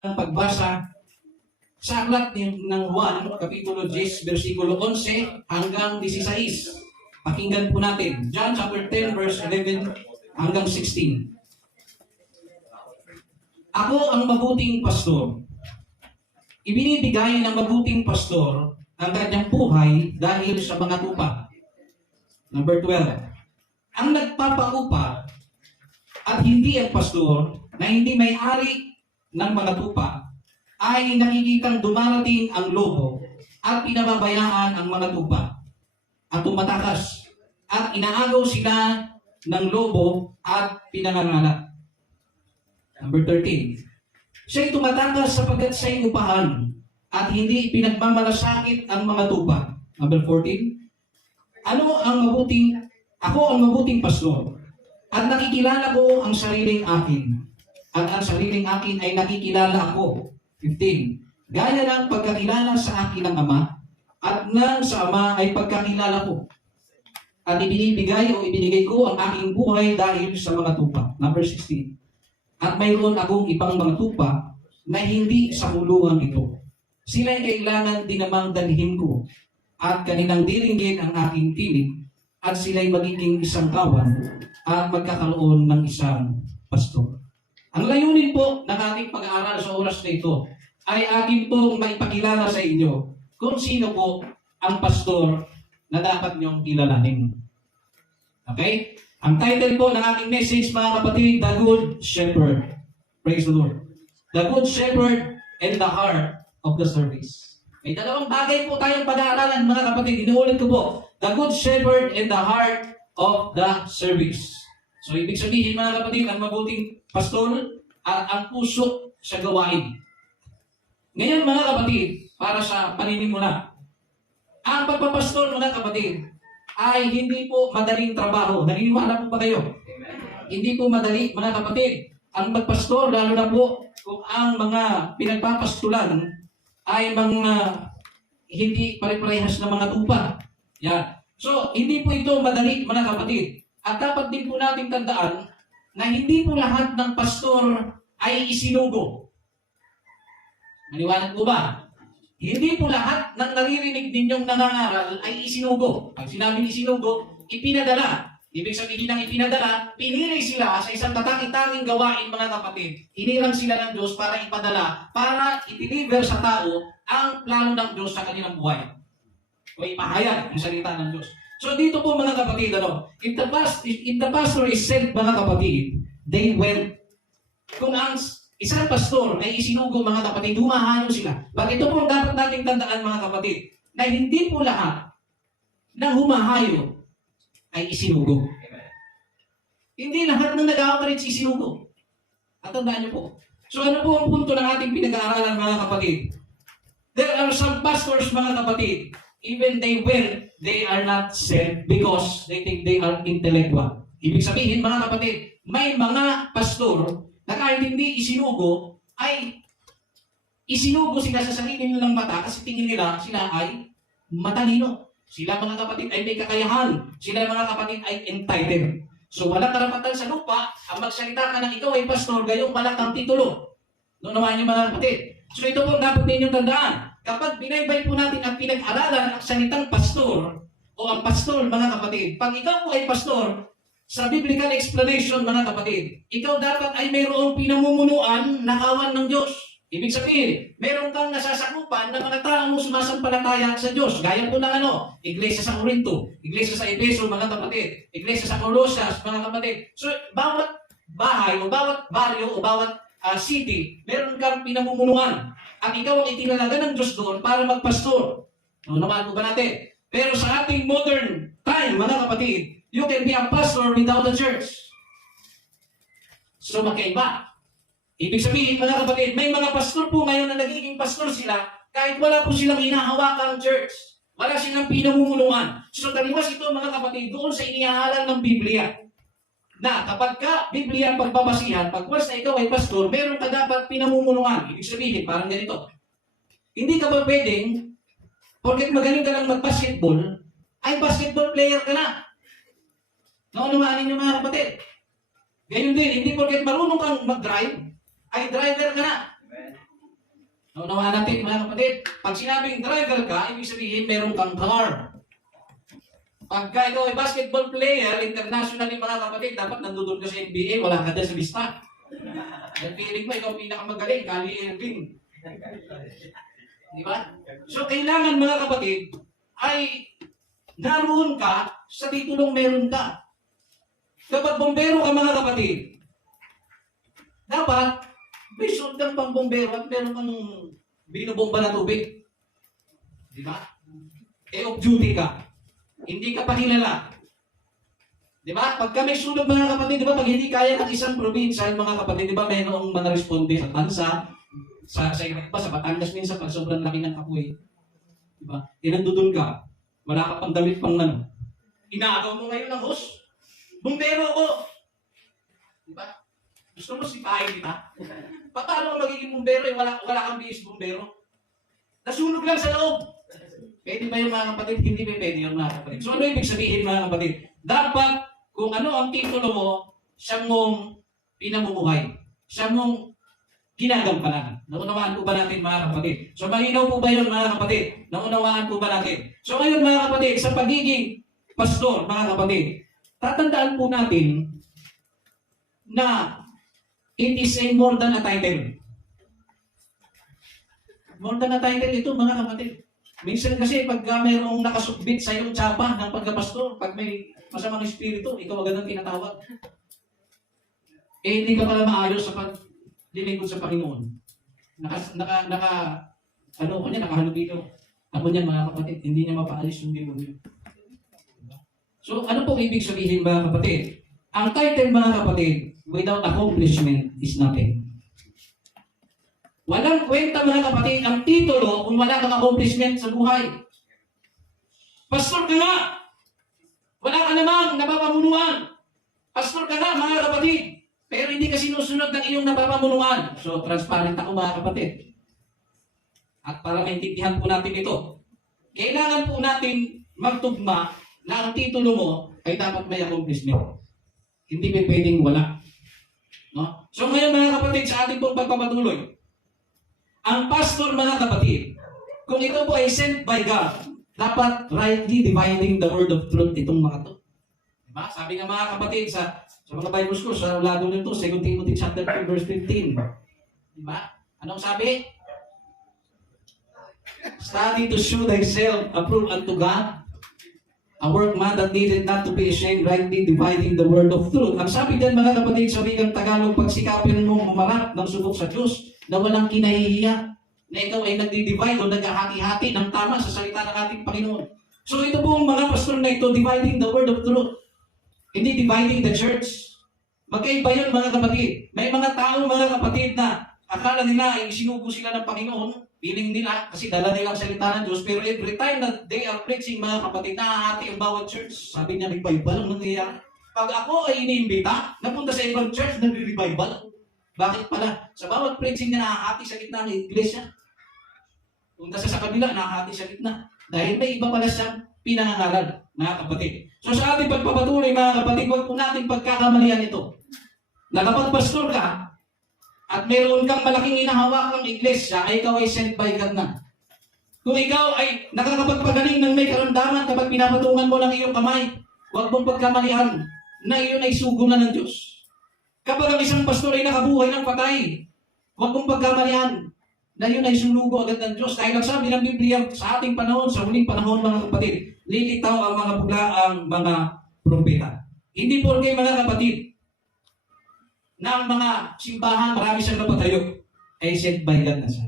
Ang pagbasa sa aklat ng Juan, Kapitulo 10, versikulo 11 hanggang 16. Pakinggan po natin. John chapter 10, verse 11 hanggang 16. Ako ang mabuting pastor. Ibinibigay ng mabuting pastor ang kanyang buhay dahil sa mga tupa. Number 12. Ang nagpapaupa at hindi ang pastor na hindi may-ari ng mga tupa ay nakikitang dumarating ang lobo at pinababayaan ang mga tupa at tumatakas at inaagaw sila ng lobo at pinangangalat. Number 13. Siya'y tumatakas sapagkat siya'y upahan at hindi pinagmamalasakit ang mga tupa. Number 14. Ako ang mabuting pastor at nakikilala ko ang sariling akin at ang sariling akin ay nakikilala ako. 15. Gaya ng pagkakilala sa akin ng Ama at ng sa Ama ay pagkakilala ko. At ibinigay ko ang aking buhay dahil sa mga tupa. Number 16. At mayroon akong ibang mga tupa na hindi sa kulungan ito. Sila'y kailangan din namang dalhin ko at kanilang diringgin ang aking tinig at sila'y magiging isang kawan at magkakaroon ng isang pastor. Ang layunin po ng ating pag-aaral sa oras na ito ay akin pong maipakilala sa inyo kung sino po ang pastor na dapat niyong kilalanin. Okay? Ang title po ng aking message, mga kapatid, The Good Shepherd. Praise the Lord. The Good Shepherd and the Heart of the Service. May dalawang bagay po tayong pag-aaralan, mga kapatid. Inuulit ko po. The Good Shepherd and the Heart of the Service. So, ibig sabihin, mga kapatid, ang mabuting pastor at ang puso sa gawain. Ngayon, mga kapatid, para sa paninimula, ang pagpapastor, mga kapatid, ay hindi po madaling trabaho. Naniniwala po ba kayo? Amen. Hindi po madali, mga kapatid. Ang magpastor, lalo na po kung ang mga pinagpapastulan ay mga hindi pare-parehas na mga tupa. Yan. So, hindi po ito madali, mga kapatid. At dapat din po natin tandaan na hindi po lahat ng pastor ay isinugo. Maniwanag po ba? Hindi po lahat ng naririnig ninyong nangangaral ay isinugo. Pag sinabing isinugo, ipinadala. Ibig sabihin ng ipinadala, pinili sila sa isang tatanging-tanging gawain, mga kapatid. Hinirang sila ng Diyos para ipadala, para i-deliver sa tao ang plano ng Diyos sa kanilang buhay. O ipahayag ang salita ng Diyos. So dito po, mga kapatid, if the pastor is sent, mga kapatid, they went. Kung ang isang pastor ay isinugo, mga kapatid, humahayo sila. But ito po dapat nating tandaan, mga kapatid, na hindi po lahat ng humahayo ay isinugo. Hindi lahat ng nag-outreach isinugo. At tandaan niyo po. So ano po ang punto ng ating pinag-aaralan, mga kapatid? There are some pastors, mga kapatid, even they are not sent because they think they are intellectual. Ibig sabihin, mga kapatid, may mga pastor na kahit hindi isinugo, ay isinugo sila sa sarili nilang mata kasi tingin nila sila ay matalino. Sila, mga kapatid, ay may kakayahan. Sila, mga kapatid, ay entitled. So, walang karapatan sa lupa ang magsalita ka ng ikaw ay pastor, gayong walang kang titulo. Noon naman yung mga kapatid. So, ito po dapat ninyong tandaan. Kapag binaybay po natin at pinag-aralan ang salitang pastor o ang pastor, mga kapatid, pag ikaw po ay pastor, sa biblical explanation, mga kapatid, ikaw dapat ay mayroong pinamumunuan na kawan ng Diyos. Ibig sabihin, meron kang nasasakupan ng mga taong sumasampalataya sa Diyos. Gaya po ng Iglesia sa Corinto, Iglesia sa Efeso, mga kapatid, Iglesia sa Colosas, mga kapatid. So, bawat bahay o bawat baryo o bawat city, meron kang pinamumunuan. At ikaw ang itinalaga ng Diyos doon para magpastor. Naman po ba natin? Pero sa ating modern time, mga kapatid, you can be a pastor without a church. So, magkaiba. Ibig sabihin, mga kapatid, may mga pastor po ngayon na nagiging pastor sila kahit wala po silang hinahawakang church. Wala silang pinamumunuan. So, taliwas ito, mga kapatid, doon sa inihahalan ng Biblia. Na kapag ka Biblia ang pagbabasihan, pag once na ikaw ay pastor, meron ka dapat pinamumunuan. Ibig sabihin, parang ganito. Hindi ka ba pwedeng, porket magaling ka lang mag-basketball, ay basketball player ka na. Naunawanin niyo, mga kapatid. Ganyan din, hindi porket marunong kang mag-drive, ay driver ka na. Naunawaan natin mga kapatid, pag sinabing driver ka, ibig sabihin meron kang car. Pagka ikaw ay basketball player, internationally mga kapatid, dapat nandun ka sa NBA, wala ka dyan sa lista. At feeling mo, ikaw pinakamagaling, Kali Irving. Di ba? So, kailangan mga kapatid, ay naroon ka sa titulong meron ka. Kapag bombero ka mga kapatid, dapat may suot kang pang bombero at meron kang binubomba na tubig. Di ba? Off duty ka. Hindi ka pa kilala. Di ba? Pagka may sunog mga kapatid, di ba? Pag hindi kaya ng isang probinsya, mga kapatid, di ba? Mayroong mga responde sa tansa, sa iba, sa Batangas minsan, pag sobrang laki ng kapoy. Di ba? Tinandudun ka. Wala ka pang damit pang ano. Inaagaw mo ngayon ng host. Bumbero ko. Di ba? Gusto mo sipahin kita? Paano ka magiging bumbero? Wala kang bihis bumbero. Nasunog lang sa loob. Pwede ba yung mga kapatid? Hindi pa pwede yung mga kapatid. So ano ibig sabihin mga kapatid? Dapat kung ano ang titulo mo, siya mong pinamumuhay. Siya mong ginagampanan. Naunawaan po ba natin mga kapatid? So malinaw po ba yun mga kapatid? Naunawaan po ba natin? So ngayon mga kapatid, sa pagiging pastor mga kapatid, tatandaan po natin na it is a more than a title. More than a title ito mga kapatid. Minsan kasi pag mayroong nakasubmit sa iyong tsapa ng pagkapastor, pag may masamang espiritu, ikaw agad ang tinatawag. Hindi ka pala maayos sa paglilingkod sa Panginoon. Nakahalubilo. Ako niyan mga kapatid, hindi niya mapaalis yung demonyo. So ano po ibig sabihin mga kapatid? Ang title mga kapatid, without accomplishment is nothing. Walang kwenta mga kapatid ang titulo kung wala kang accomplishment sa buhay. Pastor ka nga! Wala ka namang napapamunuan. Pastor ka nga mga kapatid. Pero hindi ka sinusunod ng iyong napapamunuan. So transparent ako mga kapatid. At para maintindihan po natin ito, kailangan po natin magtugma na ang titulo mo ay dapat may accomplishment. Hindi may pwedeng wala. No? So ngayon mga kapatid, sa ating pong pagpapatuloy, ang pastor mga kapatid, kung ito po ay sent by God, dapat rightly dividing the word of truth itong mga to. Diba? Sabi nga mga kapatid sa mga Bible schools, sa lado nito, 2 Timothy chapter 2, verse 15. Diba? Anong sabi? Study to show thyself approved unto God, a workman that needed not to be ashamed, rightly dividing the word of truth. Ang sabi din mga kapatid sa wikang Tagalog, pagsikapin mong umarap ng subok sa Diyos na walang kinahihiya, na ikaw ay nagdi-divide o naghahati-hati ng tama sa salita ng ating Panginoon. So ito pong mga pastor na ito, dividing the word of truth. Hindi dividing the church. Magkaiba yun mga kapatid. May mga tao mga kapatid na akala nila ay sinugo sila ng Panginoon, piling nila kasi dala nilang salita ng Diyos, pero every time that they are preaching mga kapatid, nahahati ang bawat church. Sabi niya, revival ang nangyayari. Pag ako ay iniimbita, napunta sa ibang church, nagre-revival. Bakit pala? Sa bawat preaching niya, nahahati sa gitna ng iglesia. Punta sa kabila, nahahati sa gitna. Dahil may iba pala siyang pinangangaral, mga kapatid. So sa ating pagpapatuloy, mga kapatid, huwag po natin pagkakamalian ito. Na kapag pastor ka, at meron kang malaking inahawakang iglesia, ay ikaw ay sent by God na. Kung ikaw ay nakakapagpagaling ng may karamdaman kapag pinapatungan mo ng iyong kamay, huwag mong pagkamalian na iyon ay sugo na ng Diyos. Kapag ang isang pastor ay nakabuhay ng patay, huwag mong pagkamalian na yun ay sunugo agad ng Diyos. Dahil ang sabi ng Biblia sa ating panahon, sa huling panahon mga kapatid, lilitaw ang mga bugla, ang mga propeta. Hindi porke mga kapatid, na ang mga simbahan, marami siyang napatayo, ay sent by God na siya.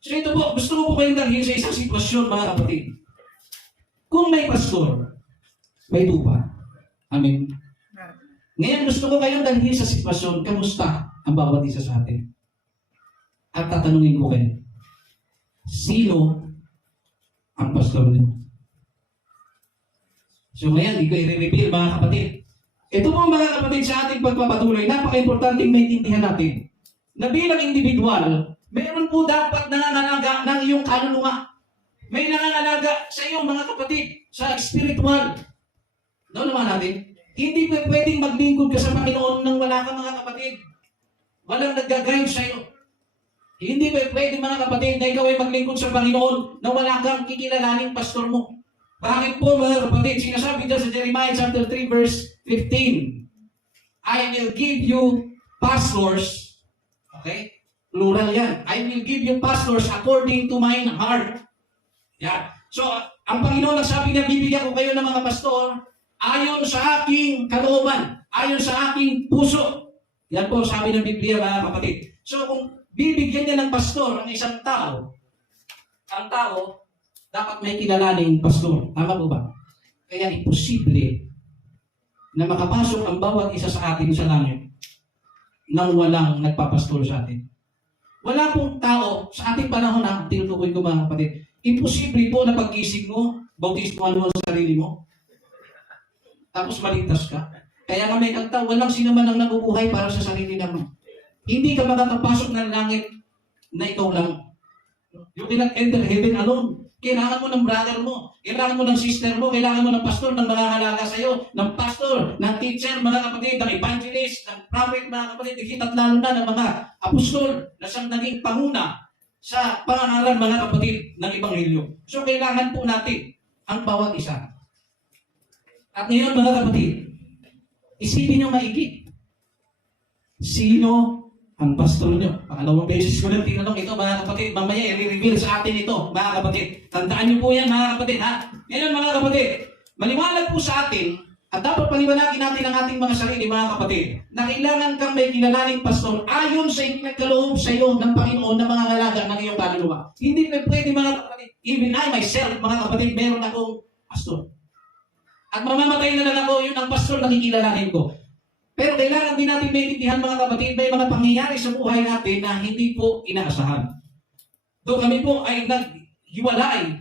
So ito po, gusto ko po kayong dalhin sa isang sitwasyon mga kapatid. Kung may pastor, may tupa. Amen. Ngayon gusto ko kayong dalhin sa sitwasyon, kamusta ang bawat isa sa atin? At tatanungin ko kayo, sino ang pastor niyo? So ngayon, hindi ko i-reveal mga kapatid. Ito po mga kapatid sa ating pagpapatuloy, napaka-importanting maintindihan natin na bilang individual, meron po dapat nangangalaga ng iyong kaluluwa. May nangangalaga sa iyong mga kapatid, sa spiritual. Noon naman natin, hindi pwedeng maglingkod ka sa Panginoon nang wala ka mga kapatid. Walang nag-guide sa iyo. Hindi ba pwede mga kapatid na ikaw ay maglingkod sa Panginoon na wala kang kikilalaning pastor mo? Bakit po mga kapatid? Sinasabi dyan sa Jeremiah chapter 3 verse 15, I will give you pastors, okay? Plural yan. I will give you pastors according to mine heart. Yan. So, ang Panginoon nagsabi niya, bibigyan ko kayo ng mga pastor ayon sa aking kalooban, ayon sa aking puso. Yan po sabi ng Biblia mga kapatid. So, kung bibigyan niya ng pastor ang isang tao, ang tao dapat may kilalaning pastor. Tama po ba? Kaya imposible na makapasok ang bawat isa sa atin sa langit nang walang nagpapastor sa atin. Wala pong tao sa ating panahon na tinutukoy ko mga kapatid. Imposible po na pag-isip mo, bautismoan mo sa sarili mo, tapos maligtas ka. Kaya nga may kanta, walang sino man ang nabubuhay para sa sarili naman. Hindi ka makakapasok ng langit na ikaw lang. You cannot enter heaven alone. Kailangan mo ng brother mo, kailangan mo ng sister mo, kailangan mo ng pastor, ng mga halaga sa iyo, ng pastor, ng teacher, mga kapatid, ng evangelist, ng prophet, mga kapatid, higit lalo na ng mga apostol na siyang naging panguna sa pangangaral, mga kapatid, ng Ebanghelyo. So, kailangan po natin ang bawat isa. At ngayon, mga kapatid, isipin nyo maigi. Sino ang pastor nyo? Pangalawang beses ko na tinanong ito, mga kapatid. Mamaya, i-reveal sa atin ito, mga kapatid. Tandaan nyo po yan, mga kapatid, ha? Ngayon, mga kapatid, maliwanag po sa atin, at dapat paliwanagin natin ang ating mga sarili, mga kapatid, na kailangan kang may kilalaning pastor ayon sa ipinagkaloob sa iyo ng Panginoon na mga ngalaga ng iyong kaluluwa. Hindi na pwede, mga kapatid, even I myself, mga kapatid, meron akong pastor. At mamamatay na lang ako, yun ang pastor na kikilalanin ko. Pero kailangan din natin maintindihan, mga kapatid, may mga pangyayari sa buhay natin na hindi po inaasahan. Doon kami po ay naghiwalay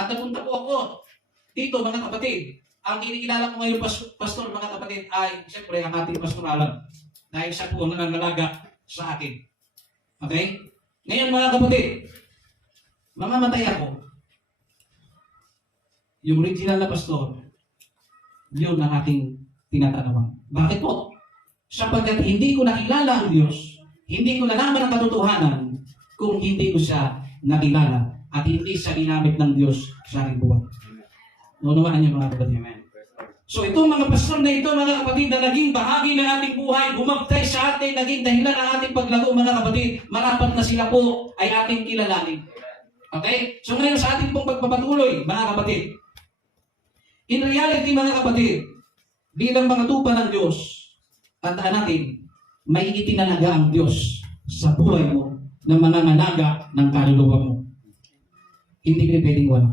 at napunta po ako dito, mga kapatid. Ang kinikilala ko ngayon, pastor, mga kapatid, ay siyempre ang ating pastoralan. Dahil siya po ang nangangalaga sa akin. Okay? Ngayon, mga kapatid, mamamatay ako. Yung original na pastor, yun ang ating tinatanawang. Bakit po? Sapagkat hindi ko nakilala ang Diyos, hindi ko nalaman ang katotohanan kung hindi ko siya nakilala at hindi siya ginamit ng Diyos sa aking buhay. Nunawaan niyo, mga kapatid. So itong mga pastor na ito, mga kapatid, na naging bahagi ng ating buhay, bumagtay sa atin, naging dahilan ng ating paglago, mga kapatid, marapat na sila po ay ating kilalanin. Okay? So ngayon sa ating pong pagpapatuloy, mga kapatid, in reality, mga kapatid, bilang mga tupa ng Diyos, tandaan natin, may itinalaga ang Diyos sa buhay mo ng mga ngalaga ng kaluluwa mo. Hindi ka pwedeng wala.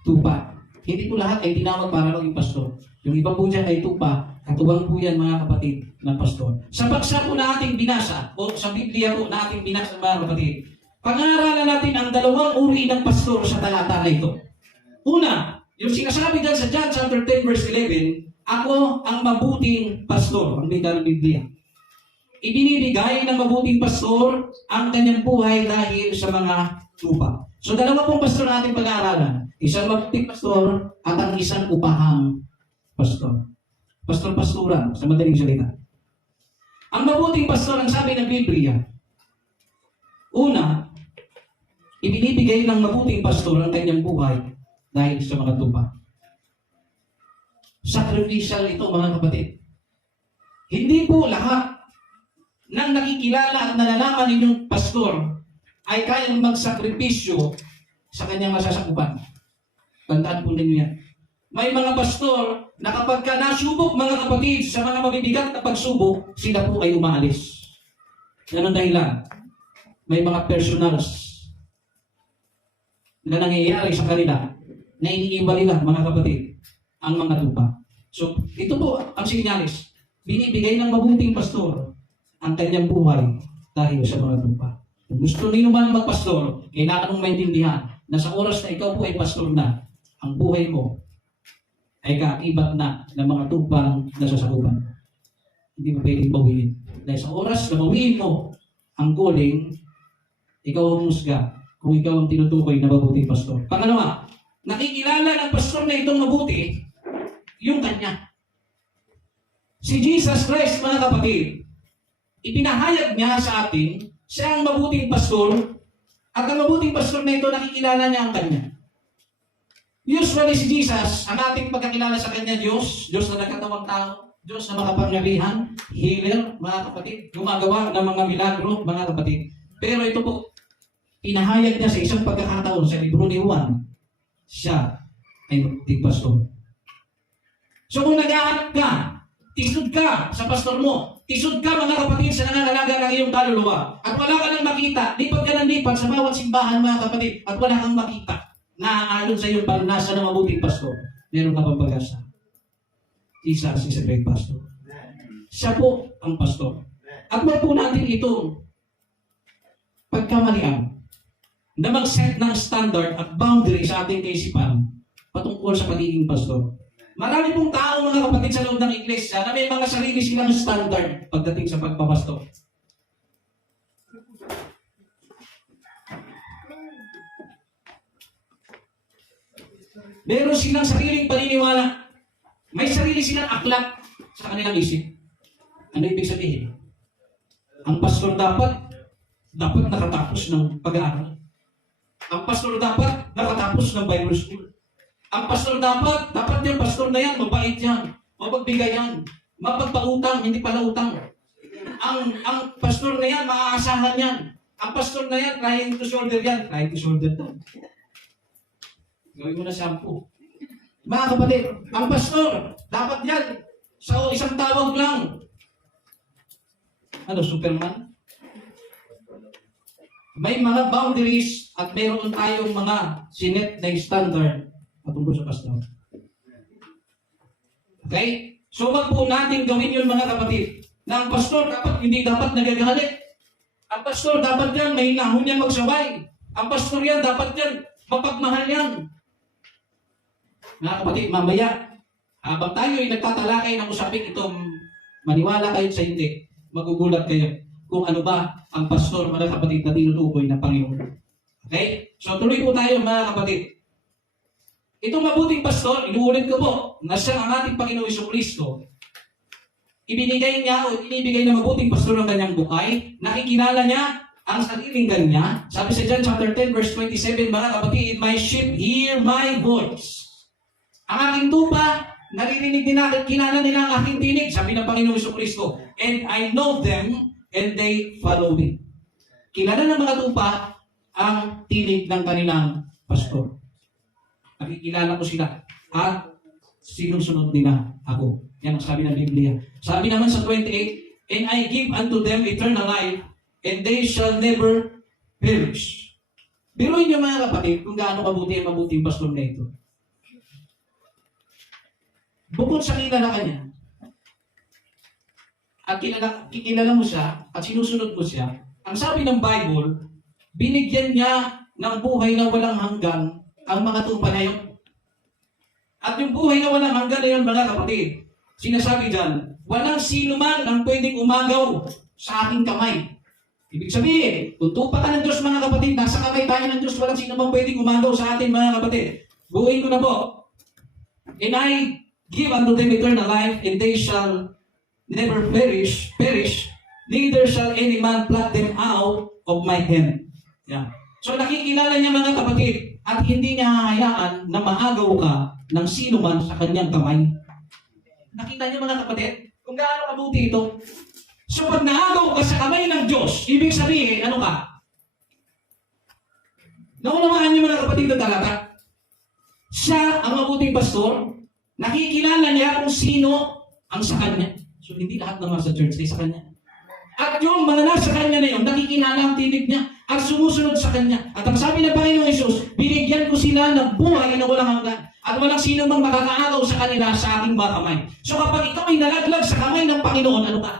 Tupa. Hindi po lahat ay tinawag para maging pastor. Yung iba po dyan ay tupa, katuwang po yan, mga kapatid, ng pastor. Sa baksa po na ating binasa, o sa Biblia po na ating binasa, mga kapatid, pag-aaralan natin ang dalawang uri ng pastor sa talata na ito. Una, yung sinasabi dyan sa John chapter 10 verse 11, ako ang mabuting pastor, ang bida ng Biblia. Ibinibigay ng mabuting pastor ang kanyang buhay dahil sa mga tupa. So dalawa pong pastor na ating pag-aaralan. Isang mabuting pastor at ang isang upahang pastor. Pastor-pastoran, sa madaling salita. Ang mabuting pastor, ang sabi ng Biblia, una, ibinibigay ng mabuting pastor ang kanyang buhay dahil sa mga tupa. Sacrificial ito, mga kapatid. Hindi po lahat ng nakikilala at nalalaman ninyong pastor ay kayang magsakripisyo sa kanyang masasakupan. Tandaan po ninyo yan. May mga pastor na kapag ka nasubok, mga kapatid, sa mga mabibigat na pagsubok, sila po ay umaalis. Yan ang dahilan. May mga personals na nangyayari sa kanila na iniiba nila, mga kapatid, ang mga tupa. So, ito po ang sinyalis. Binibigay ng mabuting pastor ang kanyang buhay dahil sa mga tupa. Kung gusto nyo man magpastor, kailangan mong maintindihan na sa oras na ikaw po ay pastor na, ang buhay mo ay kaakibat na ng mga tupang nasasakupan. Hindi mo pwedeng bawiin. Dahil sa oras na bawiin mo ang calling, ikaw ang musga kung ikaw ang tinutukoy na mabuting pastor. Pangalawa, nakikilala ng pastor na itong mabuti, yung kanya. Si Jesus Christ, mga kapatid, ipinahayag niya sa atin, siya ang mabuting pastor, at ang mabuting pastor na ito, nakikilala niya ang kanya. Usually si Jesus, ang ating pagkakilala sa kanya, Diyos na nagkatawang tao, Diyos na makapangyarihan, healer, mga kapatid, gumagawa ng mga milagro, mga kapatid. Pero ito po, pinahayag niya sa isang pagkakataon sa libro ni Juan, siya ay mabuting pastor. So kung nag-ahanap ka, tisod ka sa pastor mo, tisod ka mga kapatid sa nangangalaga ng iyong kaluluwa, at wala ka nang makita, lipat ka ng lipat sa bawat simbahan mga kapatid, at wala kang makita na aalon sa iyong panunasa ng mabuting pastor, meron ka pang pag-asa. Jesus is a great pastor. Siya po ang pastor. At wag po natin itong pagkamalian na mag-set ng standard at boundary sa ating kaisipan patungkol sa pagiging pastor. Marami pong tao mga kapatid sa loob ng iglesia na may mga sarili silang standard pagdating sa pagpapastor. Meron silang sariling paniniwala. May sarili silang aklat sa kanilang isip. Ano ibig sabihin? Ang pastor dapat nakatapos ng pag-aaral. Ang pastor dapat nakatapos ng Bible school. Ang pastor dapat yung pastor na yan, mabait yan, mapagbigay yan, mapagpautang, hindi pala utang. Ang pastor na yan, maaasahan yan. Ang pastor na yan, trying to shoulder yan. Trying to shoulder to. Gawin mo na shampoo. Mga kapatid, ang pastor, dapat yan. Sa isang tawag lang. Ano, Superman? May mga boundaries at mayroon tayong mga sinet na standard patungkol sa pastor. Okay? So wag po natin gawin yun mga kapatid. Na ang pastor hindi dapat nagagalit. Ang pastor dapat yan, may hinahon yan magsabay. Ang pastor yan, dapat yan, mapagmahal yan. Mga kapatid, mamaya, habang tayo ay nagtatalakay ng usapin ito, maniwala kayo sa hindi, magugulat kayo kung ano ba ang pastor, mga kapatid, na tinutukoy ng Panginoon. Okay? So tuloy po tayo mga kapatid. Itong mabuting pastor, inuulit ko po, na siya ang ating Panginoon Jesucristo, ibinigay niya o inibigay na mabuting pastor ng kanyang buhay, nakikilala niya ang sariling kanya. Sabi sa John chapter 10 verse 27, mga kapatid, my sheep hear my voice. Ang aking tupa, naririnig din natin, kilala nila ang aking tinig, sabi ng Panginoon Jesucristo, and I know them and they follow me. Kilala ng mga tupa ang tinig ng kanilang pastor. Nakikilala ko sila at sinusunod nila ako. Yan ang sabi ng Biblia. Sabi naman sa 28, and I give unto them eternal life, and they shall never perish. Biruin niyo mga kapatid kung gaano kabuti ang mabuting pastor na ito. Bukod sa kilala ka niya, at kilala mo siya, at sinusunod mo siya, ang sabi ng Bible, binigyan niya ng buhay na walang hanggan ang mga tupa na yun. At yung buhay na walang hanggan na yun, mga kapatid, sinasabi dyan, walang sino man ang pwedeng umagaw sa aking kamay. Ibig sabihin, kung tupa ka ng Diyos, mga kapatid, nasa kamay tayo ng Diyos, walang sino man pwedeng umagaw sa atin, mga kapatid. Buuin ko na po. And I give unto them eternal life, and they shall never perish, neither shall any man pluck them out of my hand. Yeah. So nakikilala niya mga kapatid, at hindi niya hahayaan na maagaw ka ng sino man sa kanyang kamay. Nakita niyo mga kapatid, kung gaano kabuti ito. So pag naagaw ka sa kamay ng Diyos, ibig sabihin, ano ka? Naunawaan niyo mga kapatid ng talata. Siya ang mabuting pastor, nakikilala niya kung sino ang sa kanya. So hindi lahat ng sa church ay sa kanya. At yung mga nasa kanya na yun, nakikilala ang tinig niya at sumusunod sa kanya. At ang sabi ng Panginoon Hesus, binigyan ko sila ng buhay na walang hanggan. At walang sino mang makakaagaw sa kanila sa aking mga kamay. So kapag ikaw ay nalaglag sa kamay ng Panginoon, ano ka?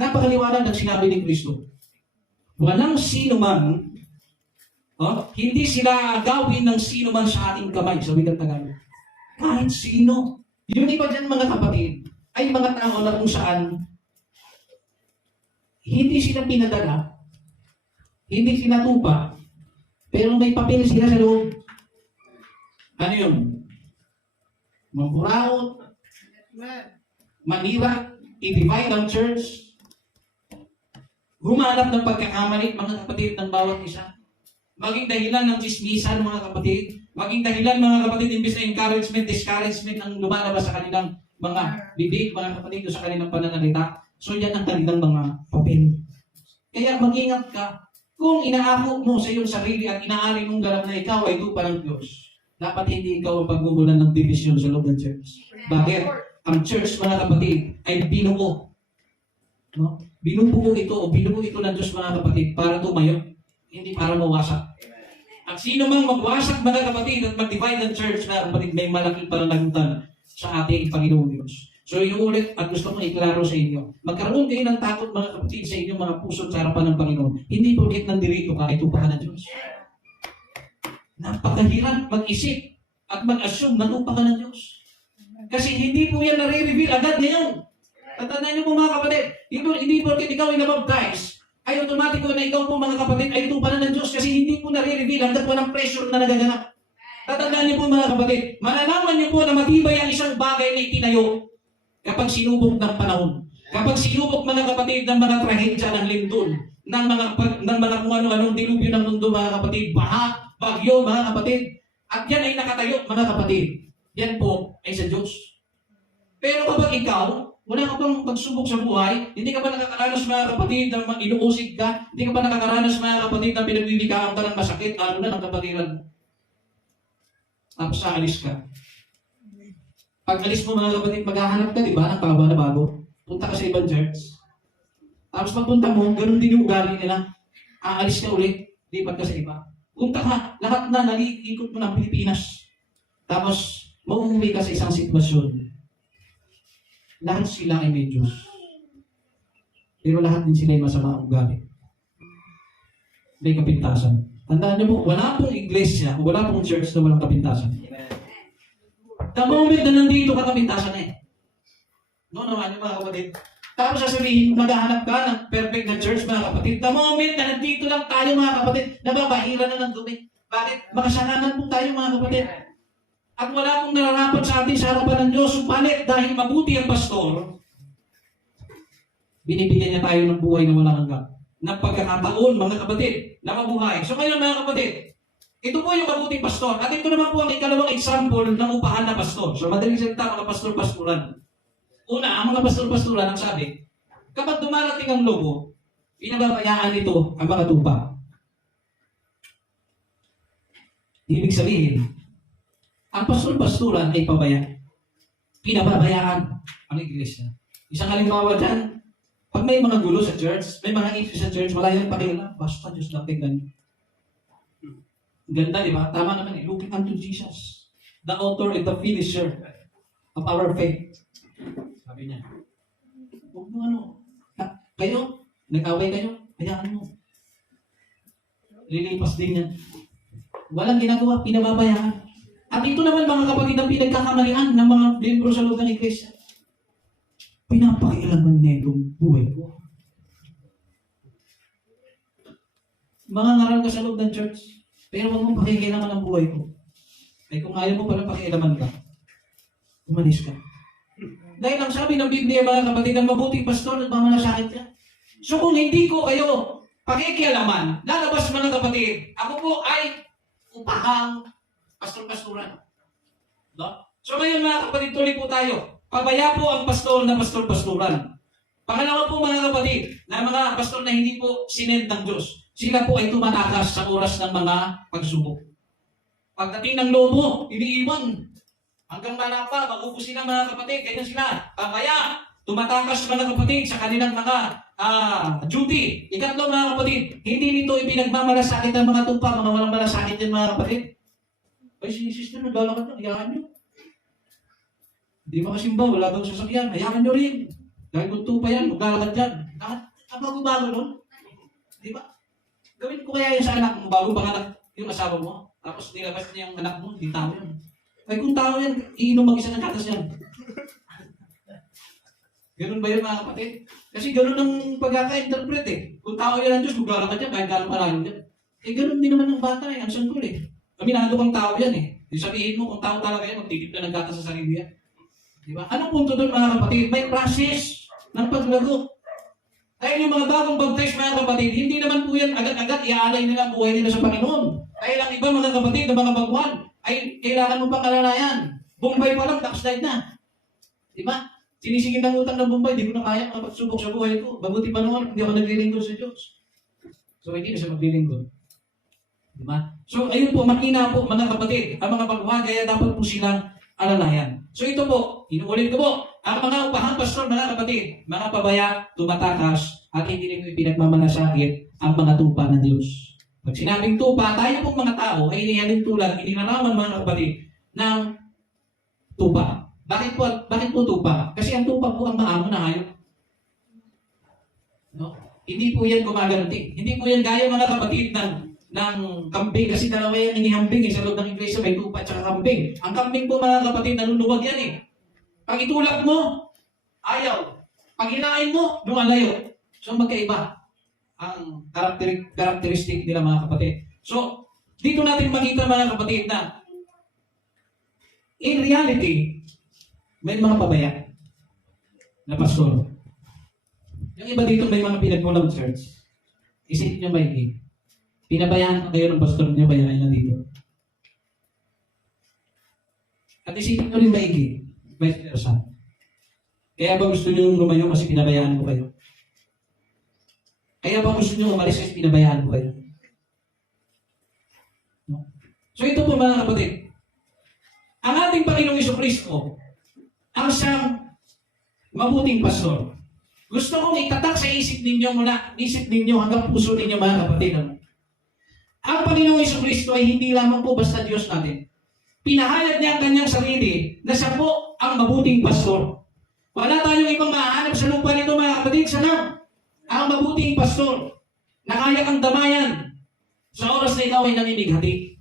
Napakaliwanag ng sinabi ni Kristo. Walang sino man, hindi sila agawin ng sino man sa ating kamay, sa wikang Tagalog. Kahit sino. Yung iba dyan mga kapatid, ay mga tao na kung saan hindi sila pinadala, hindi sila tupa, pero may papel sila sa loob. Ano yun? Mamburaot, manira, i-divide ang church, humanap ng pagkakamali, mga kapatid, ng bawat isa. Maging dahilan ng chismisan, mga kapatid. Maging dahilan, mga kapatid, imbis na encouragement, discouragement ang lumalabas sa kanilang mga bibig, mga kapatid, sa kanilang pananalita. So yan ang kanilang mga papel. Kaya mag-ingat ka. Kung inaako mo sa iyong sarili at inaari mong ganap na ikaw ay tupa ng Diyos, dapat hindi ikaw ang pagmumulan ng division sa loob ng church. Bakit? Ang church, mga kapatid, ay binuo. No? Binubuo ito o binuo ito ng Diyos, mga kapatid, para tumayo, hindi para mawasak. At sino mang magwasak, mga kapatid, at mag-divide ng church, mga kapatid, may malaking pananagutan sa ating Panginoong Diyos. So inuulit at gusto kong iklaro sa inyo. Magkaroon kayo ng takot, mga kapatid, sa inyong mga puso sa harapan ng Panginoon. Hindi po ulit ng dirito ka, ito pa ng Diyos. Napakahirap mag-isip at mag-assume na lupa ka ng Diyos. Kasi hindi po yan nare-reveal agad ngayon. Tatandaan niyo po, mga kapatid, hindi po ikaw ay nabaptize, ay automatic na ikaw po, mga kapatid, ay tupa na ng Diyos kasi hindi po nare-reveal hanggat po ng pressure na nagaganap. Tatandaan niyo po, mga kapatid, malalaman niyo po na matibay ang isang bagay na itinayo kapag sinubok ng panahon. Kapag sinubok, mga kapatid, ng mga trahedya ng lindol, ng mga kung ano-anong dilubyo ng mundo, mga kapatid, baha, bagyo, mga kapatid, at yan ay nakatayo, mga kapatid. Yan po ay sa Diyos. Pero kapag ikaw, wala ka bang pagsubok sa buhay, hindi ka ba nakakaranas, mga kapatid, na inuusig ka, hindi ka ba nakakaranas, mga kapatid, na pinagbibighaan ka ng masakit, ano na ng kapatiran mo. Tapos aalis ka. Pag alis mo, mga kapatid, maghahanap ka, di ba, ng bago na bago. Punta ka sa ibang church. Tapos pagpunta mo, ganun din yung ugali nila. Aalis ka ulit, lipat ka sa iba. Punta ka, lahat na nalikot mo ng Pilipinas. Tapos, mauuwi ka sa isang sitwasyon. Lahat sila ay may Diyos. Pero lahat din sila ay masama ang ugali. May kapintasan. Tandaan niyo po, wala pong iglesia, wala pong church na walang kapintasan. The moment na nandito ka, kapintasan na eh. No, naman yung mga kapatid. Tapos sasabihin, maghahanap ka ng perfect na church, mga kapatid. The moment na nandito lang tayo, mga kapatid, nababahira na ng dumi. Bakit? Makasalanan po tayo, mga kapatid. At wala pong nararapat sa atin sa harapan ng Diyos. Supalit, dahil mabuti ang pastor, binibigyan niya tayo ng buhay na walang hanggan. Ng pagkakataon, mga kapatid, na mabuhay. So ngayon, mga kapatid, ito po yung mabuting pastor. At ito naman po ang ikalawang example ng upahan na pastor. So madaling salita, mga pastor-pastoran. Una, ang mga pastor-pastoran ang sabi, kapag dumarating ang lobo, pinababayaan nito ang mga tupa. Ibig sabihin, ang pastor-pastoran ay pinababayaan ang iglesia. Isang halimbawa dyan, pag may mga gulo sa church, may mga issues sa church, wala yung pakialam, basta Diyos lang tignan. Ganda, di ba? Tama naman eh. Looking unto Jesus, the author and the finisher of our faith. Sabi niya, huwag mo ano, kayo, nag-away kayo, hayaan mo. Lilipas din yan. Walang ginagawa, pinababayaan. At ito naman, mga kapatid, ang pinagkakamalian ng mga membro sa loob ng iglesia. Pinapakialaman niya yung buhay ko. Mga ngaral ka sa loob ng church, pero huwag mong pakikialaman ang buhay ko. Ay kung ayaw mo pala pakialaman ka, umalis ka. Dahil ang sabi ng Biblia, mga kapatid, ang mabuting pastor, nagmamalasakit ka. So kung hindi ko kayo pakikialaman, lalabas, mga kapatid, ako po ay upahang pastor-pastoran. No? So ngayon, mga kapatid, tuloy po tayo. Pabaya po ang pastor na pastor-pastoran. Pangalawa po, mga kapatid, na mga pastor na hindi po sinend ng Diyos. Sila po ay tumatakas sa oras ng mga pagsubok. Pagdating ng lobo, iniiwan. Hanggang malapa, maubos sila, mga kapatid. Ganyan sila. Pabaya, tumatakas, mga kapatid, sa kanilang mga duty. Ikatlo, mga kapatid, hindi nito ipinagmamalasakit ng mga tupa, mga walang malasakit yan, mga kapatid. Ay, sister, naglalakad na, hayaan nyo. Hindi makasimba, wala daw sasakyan, hayaan nyo rin. Dahil kung tupa yan, maglalakad dyan. Bago-bago nun. Di ba? Gawin ko kaya yun sa anak mo, bago panganak yung asawa mo. Tapos nilabas niya yung anak mo, hindi tao yun. Ay, kung tao yan, iinom mag-isa ng gatas yan. Ganun ba yun, mga kapatid? Kasi ganun ang pagkaka-interpret eh. Kung tao yan ang Diyos, maglalakad yan, kahit gano'ng marami yan. Eh, ganun din naman ang bata eh, ang sanggol eh. Aminado kang tao yan eh. Sabihin mo kung tao talaga yan, magtitip na ng gatas sa sarili yan. Di ba? Anong punto doon, mga kapatid? May process. ng paglago. Dahil yung mga bagong baptize, mga kapatid, hindi naman po yan agad-agad iaalay nila ang buhay nila sa Panginoon. Dahil ang iba, mga kapatid, na mga baguhan, ay kailangan mo pang alalayan. Bombay pa lang, backslide na. Di ba? Sinisigin ng utang ng Bombay, di ko na kaya mapagsubok sa buhay ko. Mabuti pa naman, hindi ako naglilingkod sa Diyos. So, hindi na siya maglilingkod. Di ba? So, ayun po, makina po, mga kapatid, ang mga baguhan, kaya dapat po silang alalayan. So, ito po, inuulit ko po, ang mga upahang pastor, mga kapatid, mga pabaya, tumatakas, at hindi nito pinagmamalasakit ang mga tupa ng Diyos. Pag sinabing tupa, tayo pong mga tao ay inihalin tulad, ininaraman mga kapatid, ng tupa. Bakit po tupa? Kasi ang tupa po ang maamo na hayop. No? Hindi po yan gumaganti. Hindi po yan gaya mga kapatid ng kambing. Kasi dalawa yung inihambing sa loob ng iglesia, may tupa at saka kambing. Ang kambing po mga kapatid, nanunuwag yan eh. Pag itulak mo, ayaw. Pag hinain mo, lumalayo. So magkaiba ang karakteristik nila mga kapatid. So, dito natin makita mga kapatid na in reality, may mga pabaya na pastor. Yung iba dito may mga pinagmulang church. Isipin nyo maigi. Pinabayaan kayo ng pastor nyo, bayaran na dito. At isipin nyo rin maigi. Vice versa. Kaya ba gusto nyo lumayo kasi pinabayaan ko kayo? Kaya ba gusto nyo umalis kasi pinabayaan ko kayo? No? So ito po mga kapatid. Ang ating Panginoong Jesucristo, ang siyang mabuting pastor. Gusto kong itatak sa isip ninyo mula, isip ninyo hanggang puso ninyo mga kapatid. Ang Panginoong Jesucristo ay hindi lamang po basta Diyos natin. Pinahayag niya ang kanyang sarili na siya po ang mabuting pastor. Wala tayong ibang mahanap sa lupa nito mga kapatid. Siya lang ang mabuting pastor na kaya kang damayan sa oras na ikaw ay nangingighati.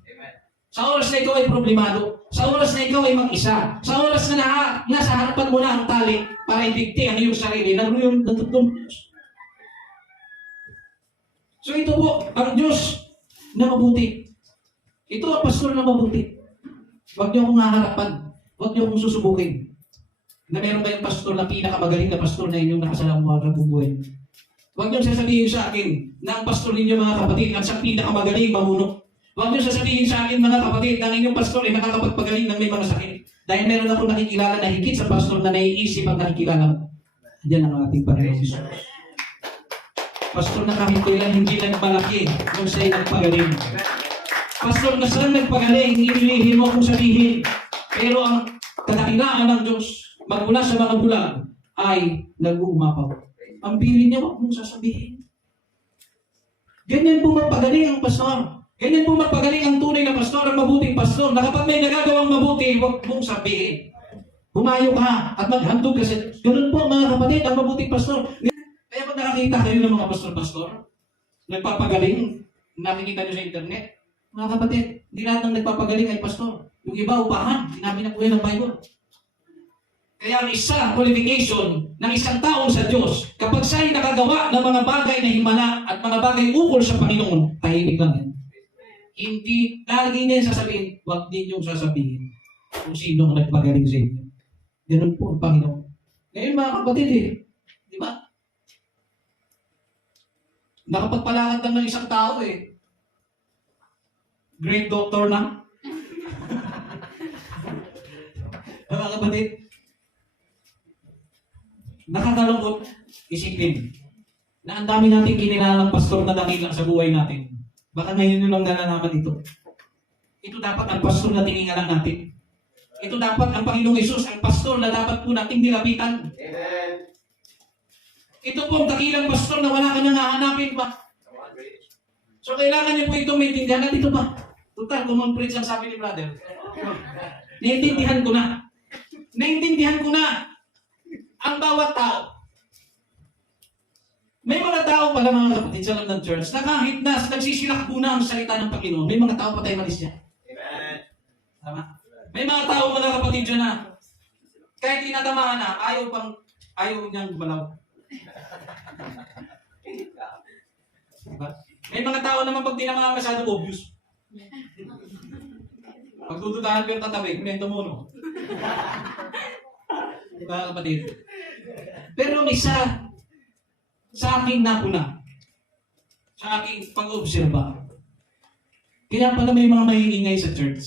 Sa oras na ikaw ay problemado. Sa oras na ikaw ay mag-isa. Sa oras na nasa harapan mo na ang tali para ibigti ang iyong sarili. Naroon natutong Diyos. So ito po ang Diyos na mabuti. Ito ang pastor na mabuti. Huwag niyo akong haharapan. Huwag niyo akong susubukin. Na meron kayong pastor na pinakamagaling na pastor na inyong nakasalamuha ng bubuhay. Huwag niyo sasabihin sa akin na ang pastor ninyo mga kapatid at sa pinakamagaling mamuno. Huwag niyo sasabihin sa akin mga kapatid na ang inyong pastor ay makakapagpagaling ng may mga sakit. Dahil meron ako nakikilala na higit sa pastor na naiisip ang nakikilala mo. Diyan ang ating Panginoon Jesus. Pastor na kahit kailan hindi nagmalaki kung siya'y nagpagaling. Pastor na saan nagpagaling, inilihin mo kung sabihin. Pero ang kadakilaan ng Diyos magmula sa mga bulag ay nag-uumapaw. Ang bili niya, huwag mong sasabihin. Ganyan po magpagaling ang pastor. Ganyan po magpagaling ang tunay na pastor, ang mabuting pastor, na kapag may nagagawang mabuti, huwag mong sabihin. Humayo ka at maghandog ka sa Diyos. Ganun po mga kapatid, ang mabuting pastor. Kaya pag nakakita kayo ng mga pastor-pastor, nagpapagaling, nakikita nyo sa internet, mga kapatid, hindi lahat ng nagpapagaling ay pastor. Yung iba, upahan. Sinabi na po yan ng Bible. Kaya ang isang qualification ng isang taong sa Diyos, kapag siya'y nakagawa ng mga bagay na himala at mga bagay ukol sa Panginoon, tahimik lang yan. Hindi, lagi niya sasabihin, huwag din yung sasabihin kung sino ang nagpagaling sa inyo. Ganun po ang Panginoon. Ngayon mga kapatid di ba? Nakapagpalakad lang ng isang tao Great doctor na. Mga kapatid, nakakalungkot isipin na ang dami nating kinilalang pastor na dakilang sa buhay natin. Baka ngayon nyo lang nalalaman ito. Ito dapat ang pastor na tiningalan natin. Ito dapat ang Panginoong Hesus, ang pastor na dapat po nating nilapitan. Amen. Ito po ang dakilang pastor na wala ka nang hahanapin pa. So kailangan niyo po itong maintindihan at ito pa. Total, common preach ang sabi ni brother. Naintindihan ko na. Naintindihan ko na ang bawat tao. May mga tao pala mga kapatid sa loob ng church na kahit na nagsisilakbo na ang salita ng Panginoon, may mga tao patay malis niya. Amen. Tama? May mga tao mga kapatid dyan na kahit tinatamaan na, ayaw niyang gumalaw. Diba? May mga tao naman pag tinamaan masyadong obvious. Pagdududahan ko yung tatabi, kumento mo, no? Mga kapatid. Pero isa sa aking napuna, sa aking pag-obserba, kaya pala may mga mahiingay sa church.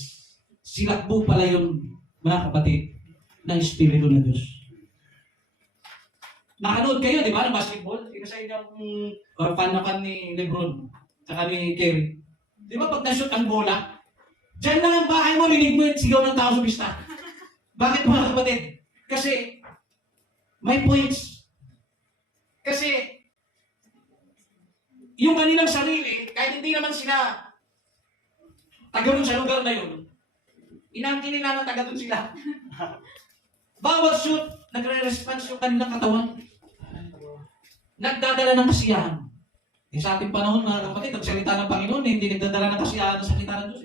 Silakbo pala yun, mga kapatid, ng Espiritu ng Diyos. Nakanood kayo, di ba, ng basketball? Sino sa inyo fan na fan ni Lebron, saka ni Kerry? Di ba pag na-shoot ang bola, diyan lang ang bahay mo, rinig mo yung sigaw ng tao sa pista. Bakit mga kapatid? Kasi, may points. Kasi, yung kanilang sarili, kahit hindi naman sila taga doon sa lugar na yun, inangkin nila na taga doon sila. Bawat shoot, nagre-response yung kanilang katawan. Nagdadala ng kasiyahan. Eh, sa ating panahon, mga kapatid, nagsalita ng Panginoon, hindi nagdadala ng kasiyahan ng salita ng Diyos.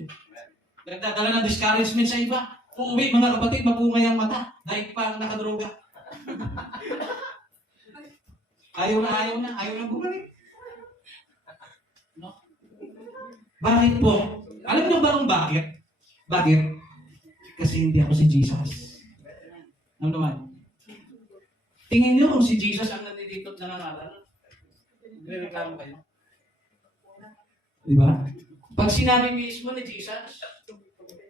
Nagdadala ng discouragement sa iba. Uuwi, mga kapatid, mapungay ang mata dahil pa nakadroga. Ayaw na bumalik. No? Bakit po? Alam niyo ba kung bakit? Bakit? Kasi hindi ako si Jesus. Ano naman? Tingin niyo kung si Jesus ang nandito at nangangaral? Nagre-reklamo kayo? Diba? Pag sinabi mismo ni Jesus,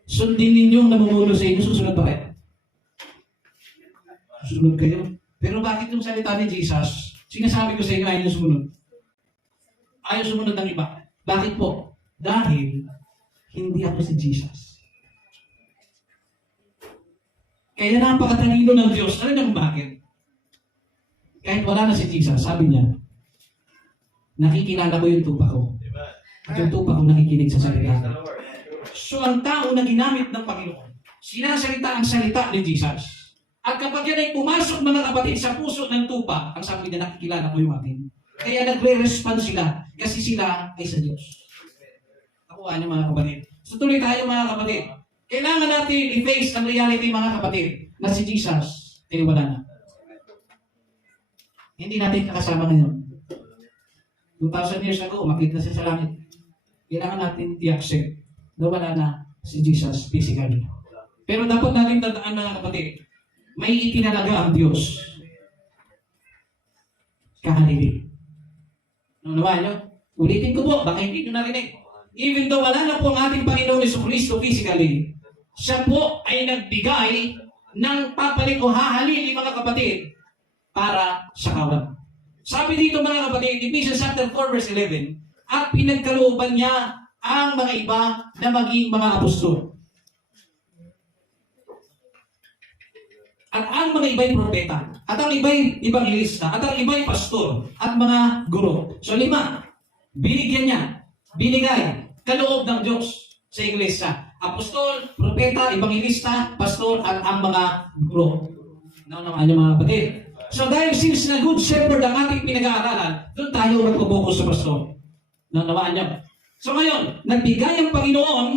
sundin ninyo ang namumuno sa inyo, susunod ba kayo? Susunod kayo. Pero bakit yung salita ni Jesus, sinasabi ko sa inyo, ayaw sumunod? Ayaw sumunod ng iba. Bakit po? Dahil, hindi ako si Jesus. Kaya napakatalino ng Diyos. Alam niyo kung bakit? Kahit wala na si Jesus, sabi niya, nakikilala ko yung tupa ko. At yung tupa ko nakikinig sa salita. So ang tao na ginamit ng Panginoon, sinasalita ang salita ni Jesus. At kapag yan ay pumasok mga kapatid sa puso ng tupa, ang sabi niya, nakikilala ko yung akin. Kaya nagre-respond sila kasi sila ay sa Diyos. Nakuha niyo mga kapatid. So tuloy tayo mga kapatid. Kailangan natin i-face ang reality mga kapatid na si Jesus ay wala na. Hindi natin kakasama ngayon. 2,000 years ago, makita na siya sa langit. Kailangan natin i-accept na wala na si Jesus physically. Pero dapat natin tandaan mga kapatid, may itinalaga ang Diyos. Kahalili. Ano naman nyo? Ulitin ko po, baka hindi nyo narinig. Even though wala na po ang ating Panginoon Jesucristo physically, siya po ay nagbigay ng papalit o hahalili mga kapatid para sa kawan. Sabi dito mga kapatid, Ephesians chapter 4 verse 11, at pinagkalooban niya ang mga iba na maging mga apostol. At ang mga iba'y propeta, at ang iba'y ebangelista, at ang iba'y pastor, at mga guro. So 5, binigyan niya, binigay, kaloob ng Diyos sa iglesia. Apostol, propeta, ebangelista, pastor, at ang mga guro. Naman yung mga kapatid. So dahil since na good shepherd ang ating pinag-aaralan, doon tayo magpo-focus sa pastor. Naunawaan niyo. So ngayon, nagbigay ang Panginoon,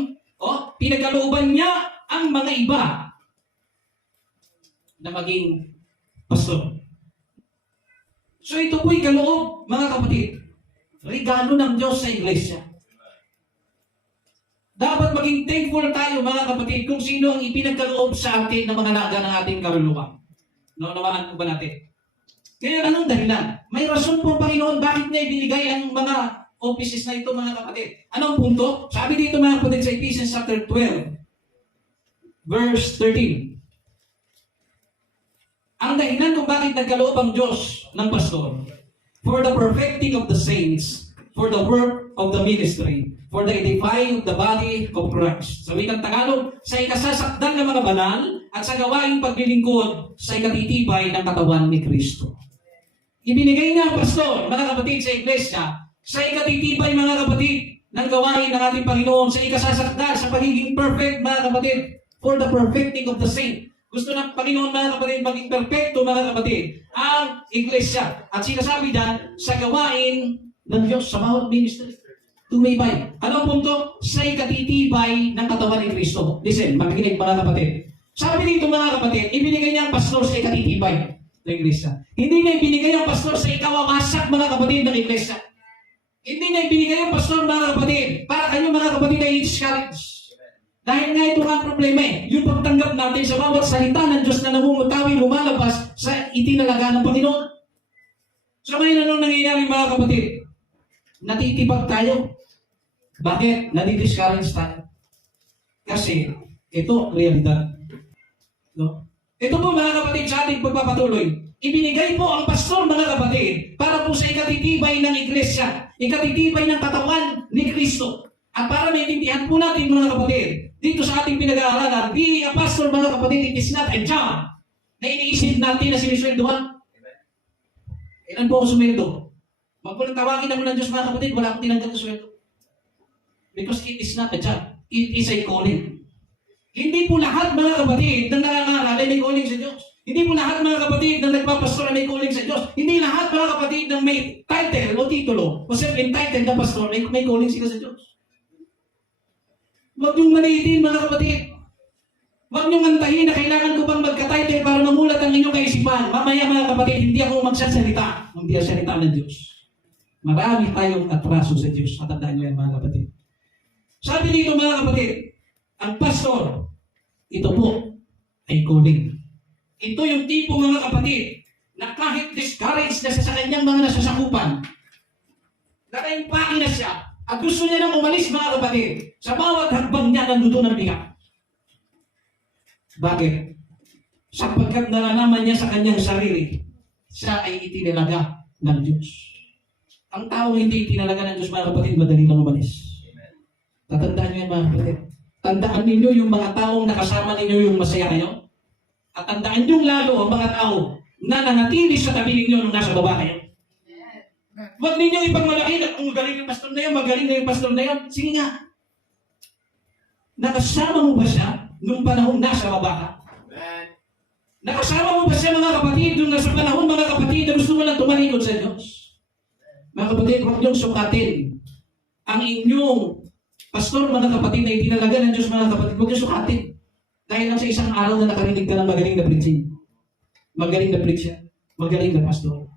pinagkalooban niya ang mga iba na maging pastor. So ito po'y kaloob, mga kapatid. Regalo ng Diyos sa iglesia. Dapat maging thankful tayo, mga kapatid, kung sino ang ipinagkaloob sa atin ng mga laga ng ating kaluluwa. Naunawaan po ba natin? Kaya anong dahilan? May rason po ang Panginoon bakit niya ibinigay ang mga offices na ito, mga kapatid. Anong punto? Sabi dito mga kapatid sa Ephesians chapter 12, verse 13. Ang dahilan kung bakit nagkaloob ang Diyos ng pastor, for the perfecting of the saints, for the work of the ministry, for the edifying of the body of Christ. Sa wikang Tagalog, sa ikasasakdal ng mga banal at sa gawaing paglilingkod sa ikatitibay ng katawan ni Kristo. Ibinigay nga ang pastor, mga kapatid, sa iglesia, sa ikatitibay, mga kapatid, ng gawain ng ating Panginoon, sa ikasasakdal, sa pagiging perfect, mga kapatid, for the perfecting of the saint. Gusto ng Panginoon, mga kapatid, maging perfecto, mga kapatid, ang iglesia. At sinasabi dyan, sa gawain ng Diyos, sa bawat ministry. Tumibay. Anong punto? Sa ikatitibay ng katawan ni Kristo. Listen, makikinig mga kapatid. Sabi dito mga kapatid, ibinigay niya ang pastor sa ikatitibay ng iglesia. Hindi niya ibinigay ang pastor sa ikawawasak mga kapatid ng iglesia. Hindi niya ibinigay ang pastor mga kapatid para kayo mga kapatid ay discourage. Dahil nga ito nga ang problema yung pagtanggap natin sa bawat salita ng Diyos na namumutawi lumalabas sa itinalaga ng Panginoon. So ngayon anong nangyayari mga kapatid? Natitipag tayo. Bakit? Nadidiscourage tayo. Kasi ito, realidad. No? Ito po mga kapatid sa ating pagpapatuloy. Ibinigay po ang pastor mga kapatid para po sa ikatitibay ng iglesia, ikatitibay ng katawan ni Kristo. At para maintindihan po natin mga kapatid, dito sa ating pinag-aaralan, being a pastor mga kapatid, it is not a job na iniisip natin na sinisweldohan. Ilan po ako sumweldo? Wag po nang tawagin ako ng Diyos mga kapatid, wala akong tinanggap na sweldo. Because it is not a job, it is a calling. Hindi po lahat mga kapatid na nangangaral ay may calling sa Diyos. Hindi po lahat mga kapatid na nagpapastor ay may calling sa Diyos. Hindi lahat mga kapatid na may title o titulo o self-entitled na pastor ay may calling sila sa Diyos. Huwag niyong maliitin mga kapatid. Huwag niyong antahin na kailangan ko bang magka-title para mamulat ang inyong kaisipan. Mamaya mga kapatid, hindi ako magsasalita. Hindi ang salita ng Diyos. Marami tayong atraso sa Diyos. Matandaan niyo yan mga kapatid. Sabi dito mga kapatid, ang pastor, ito po ay calling. Ito yung tipo mga kapatid na kahit discouraged na sa kanyang mga nasasakupan, nakaimpake na siya at gusto niya nang umalis mga kapatid, sa bawat hakbang niya nanduto ng bigat. Bakit? Sapagkat nalalaman niya sa kanyang sarili, siya ay itinalaga ng Diyos. Ang taong hindi itinalaga ng Diyos mga kapatid, madali lang umalis. Tatandaan niyo yan mga kapatid. Tandaan ninyo yung mga taong nakasama ninyo yung masaya kayo. At tandaan niyo lalo ang mga tao na nanatili sa tabi ninyo nung nasa baba kayo. Huwag ninyo ipagmalaki na kung magaling yung pastor na yun, magaling na yung pastor na yun. Sige nga. Nakasama mo ba siya nung panahon nasa baba ka? Nakasama mo ba siya mga kapatid nung nasa panahon mga kapatid na gusto mo lang tumalikod sa Diyos? Mga kapatid, huwag niyong sukatin ang inyong pastor, mga kapatid, na itinalaga ng Diyos, mga kapatid, huwag niyo sukatin. Dahil lang sa isang araw na nakarinig ka ng magaling na preaching. Magaling na preacher. Magaling na pastor.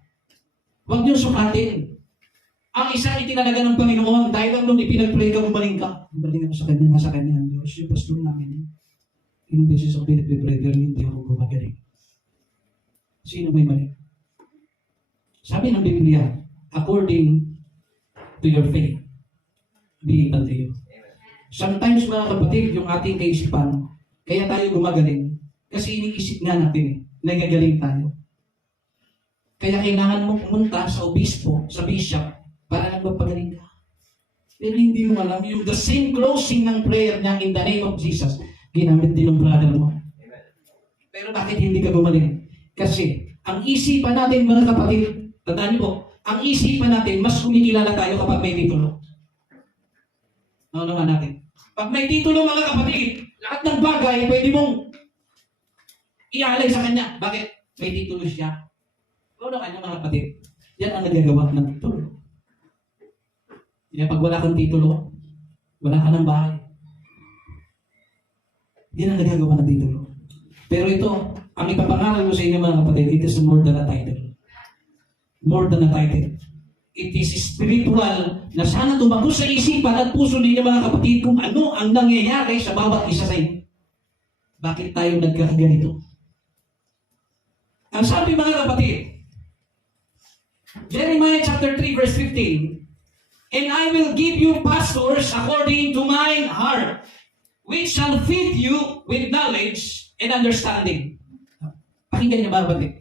Huwag niyo sukatin. Ang isa itinalaga ng Panginoon dahil lang nung ipinag-pray ka, gumaling ka. Gumaling ako sa kanya, nasa kanya ang Diyos. Yung pastor namin, ilang beses ako pinag-pray, pero hindi ako gumagaling. Sino may mali? Sabi ng Biblia, according to your faith, be it unto you. Sometimes mga kapatid, yung ating kaisipan, kaya tayo gumagaling, kasi iniisip nga natin nagagaling tayo. Kaya kailangan mo pumunta sa obispo, sa bishop, para lang magpagaling ka. Pero hindi mo alam, yung the same closing ng prayer niya in the name of Jesus, ginamit din ng brother mo. Pero bakit hindi ka gumaling? Kasi, ang isipan natin mga kapatid, tandaan niyo po, ang isipan natin, mas kumikilala tayo kapag may titulo. Ano nga natin? Pag may titulo mga kapatid, lahat ng bagay pwede mong ialay sa kanya. Bakit? May titulo siya. Ano kanya mga kapatid? Yan ang nagagawa ng titulo. Kaya pag wala kang titulo, wala ka ng bahay. Yan ang nagagawa ng titulo. Pero ito, ang ipapangaral ko sa inyo mga kapatid, it is more than a title. More than a title. It is spiritual na sana tumago sa isipan at puso ninyo mga kapatid kung ano ang nangyayari sa bawat isa sa inyo. Bakit tayo nagkakaganito? Ang sabi mga kapatid, Jeremiah chapter 3 verse 15, and I will give you pastors according to mine heart, which shall feed you with knowledge and understanding. Pakinggan niyo mga kapatid.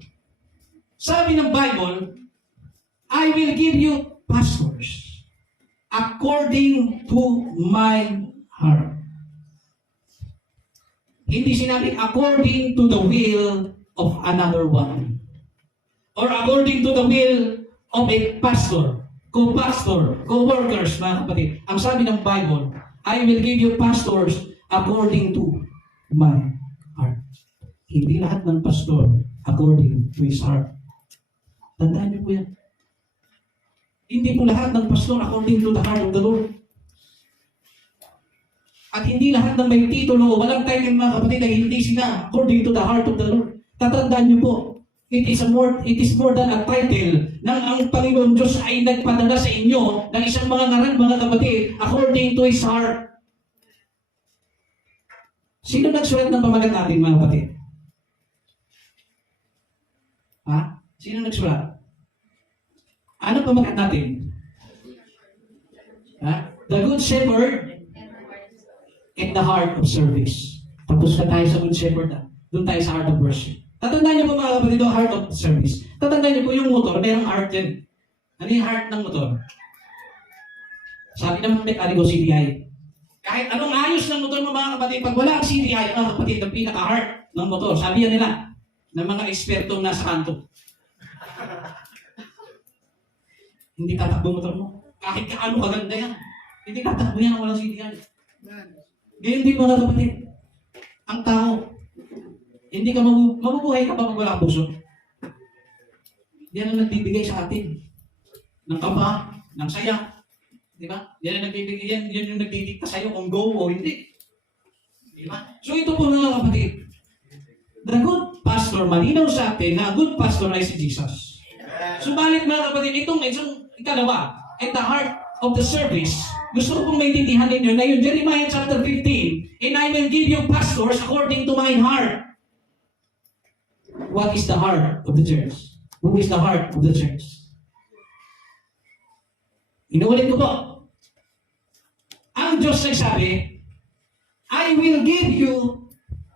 Sabi ng Bible, I will give you pastors according to my heart. Hindi sinabi according to the will of another one. Or according to the will of a pastor, co-pastor, co-workers, mga kapatid. Ang sabi ng Bible, I will give you pastors according to my heart. Hindi lahat ng pastor according to his heart. Tandaan niyo po yan. Hindi po lahat ng pastor according to the heart of the Lord. At hindi lahat ng may titulo, walang title mga kapatid ay hindi sila according to the heart of the Lord. Tatandaan niyo po, it is more than a title nang ang Panginoon Diyos ay nagpadala sa inyo ng isang mga ngaran mga kapatid according to His heart. Sino nagsulat ng pamagat natin mga kapatid? Ha? Sino nagsulat? Ano pamagat natin? Ha? The Good Shepherd and the heart of service. Tapos na tayo sa Good Shepherd. Doon tayo sa heart of worship. Tatandaan niyo po mga kapatid, ang heart of service. Tatandaan niyo po yung motor, mayroong heart yan. Ano yung heart ng motor? Sabi ng mekaniko CDI. Kahit anong ayos ng motor mo mga kapatid, pag wala ang CDI, mga kapatid, ang pinaka-heart ng motor, sabi yan nila, ng mga ekspertong nasa kanto. Hindi tatakbo motor mo. Kahit kaano kaganda yan. Hindi tatakbo yan ang walang CDI. Ganyan din mga kapatid. Ang tao, hindi ka mabubuhay ka pa pag wala kang puso. Yan ang nagbibigay sa atin ng kaba, ng saya. Di ba? Yan ang nagbibigay, yan yung nagdidikta sa'yo kung go o hindi. Di ba? So ito po mga kapatid. The good pastor, malinaw sa atin na good pastor ay si Jesus. Subalit mga kapatid, itong ikalawa, at the heart of the service, gusto ko pong maintindihan ninyo na yung Jeremiah chapter 15, and I will give you pastors according to mine heart. What is the heart of the church? Who is the heart of the church? Inuulit ko po. Ang Diyos nagsabi, I will give you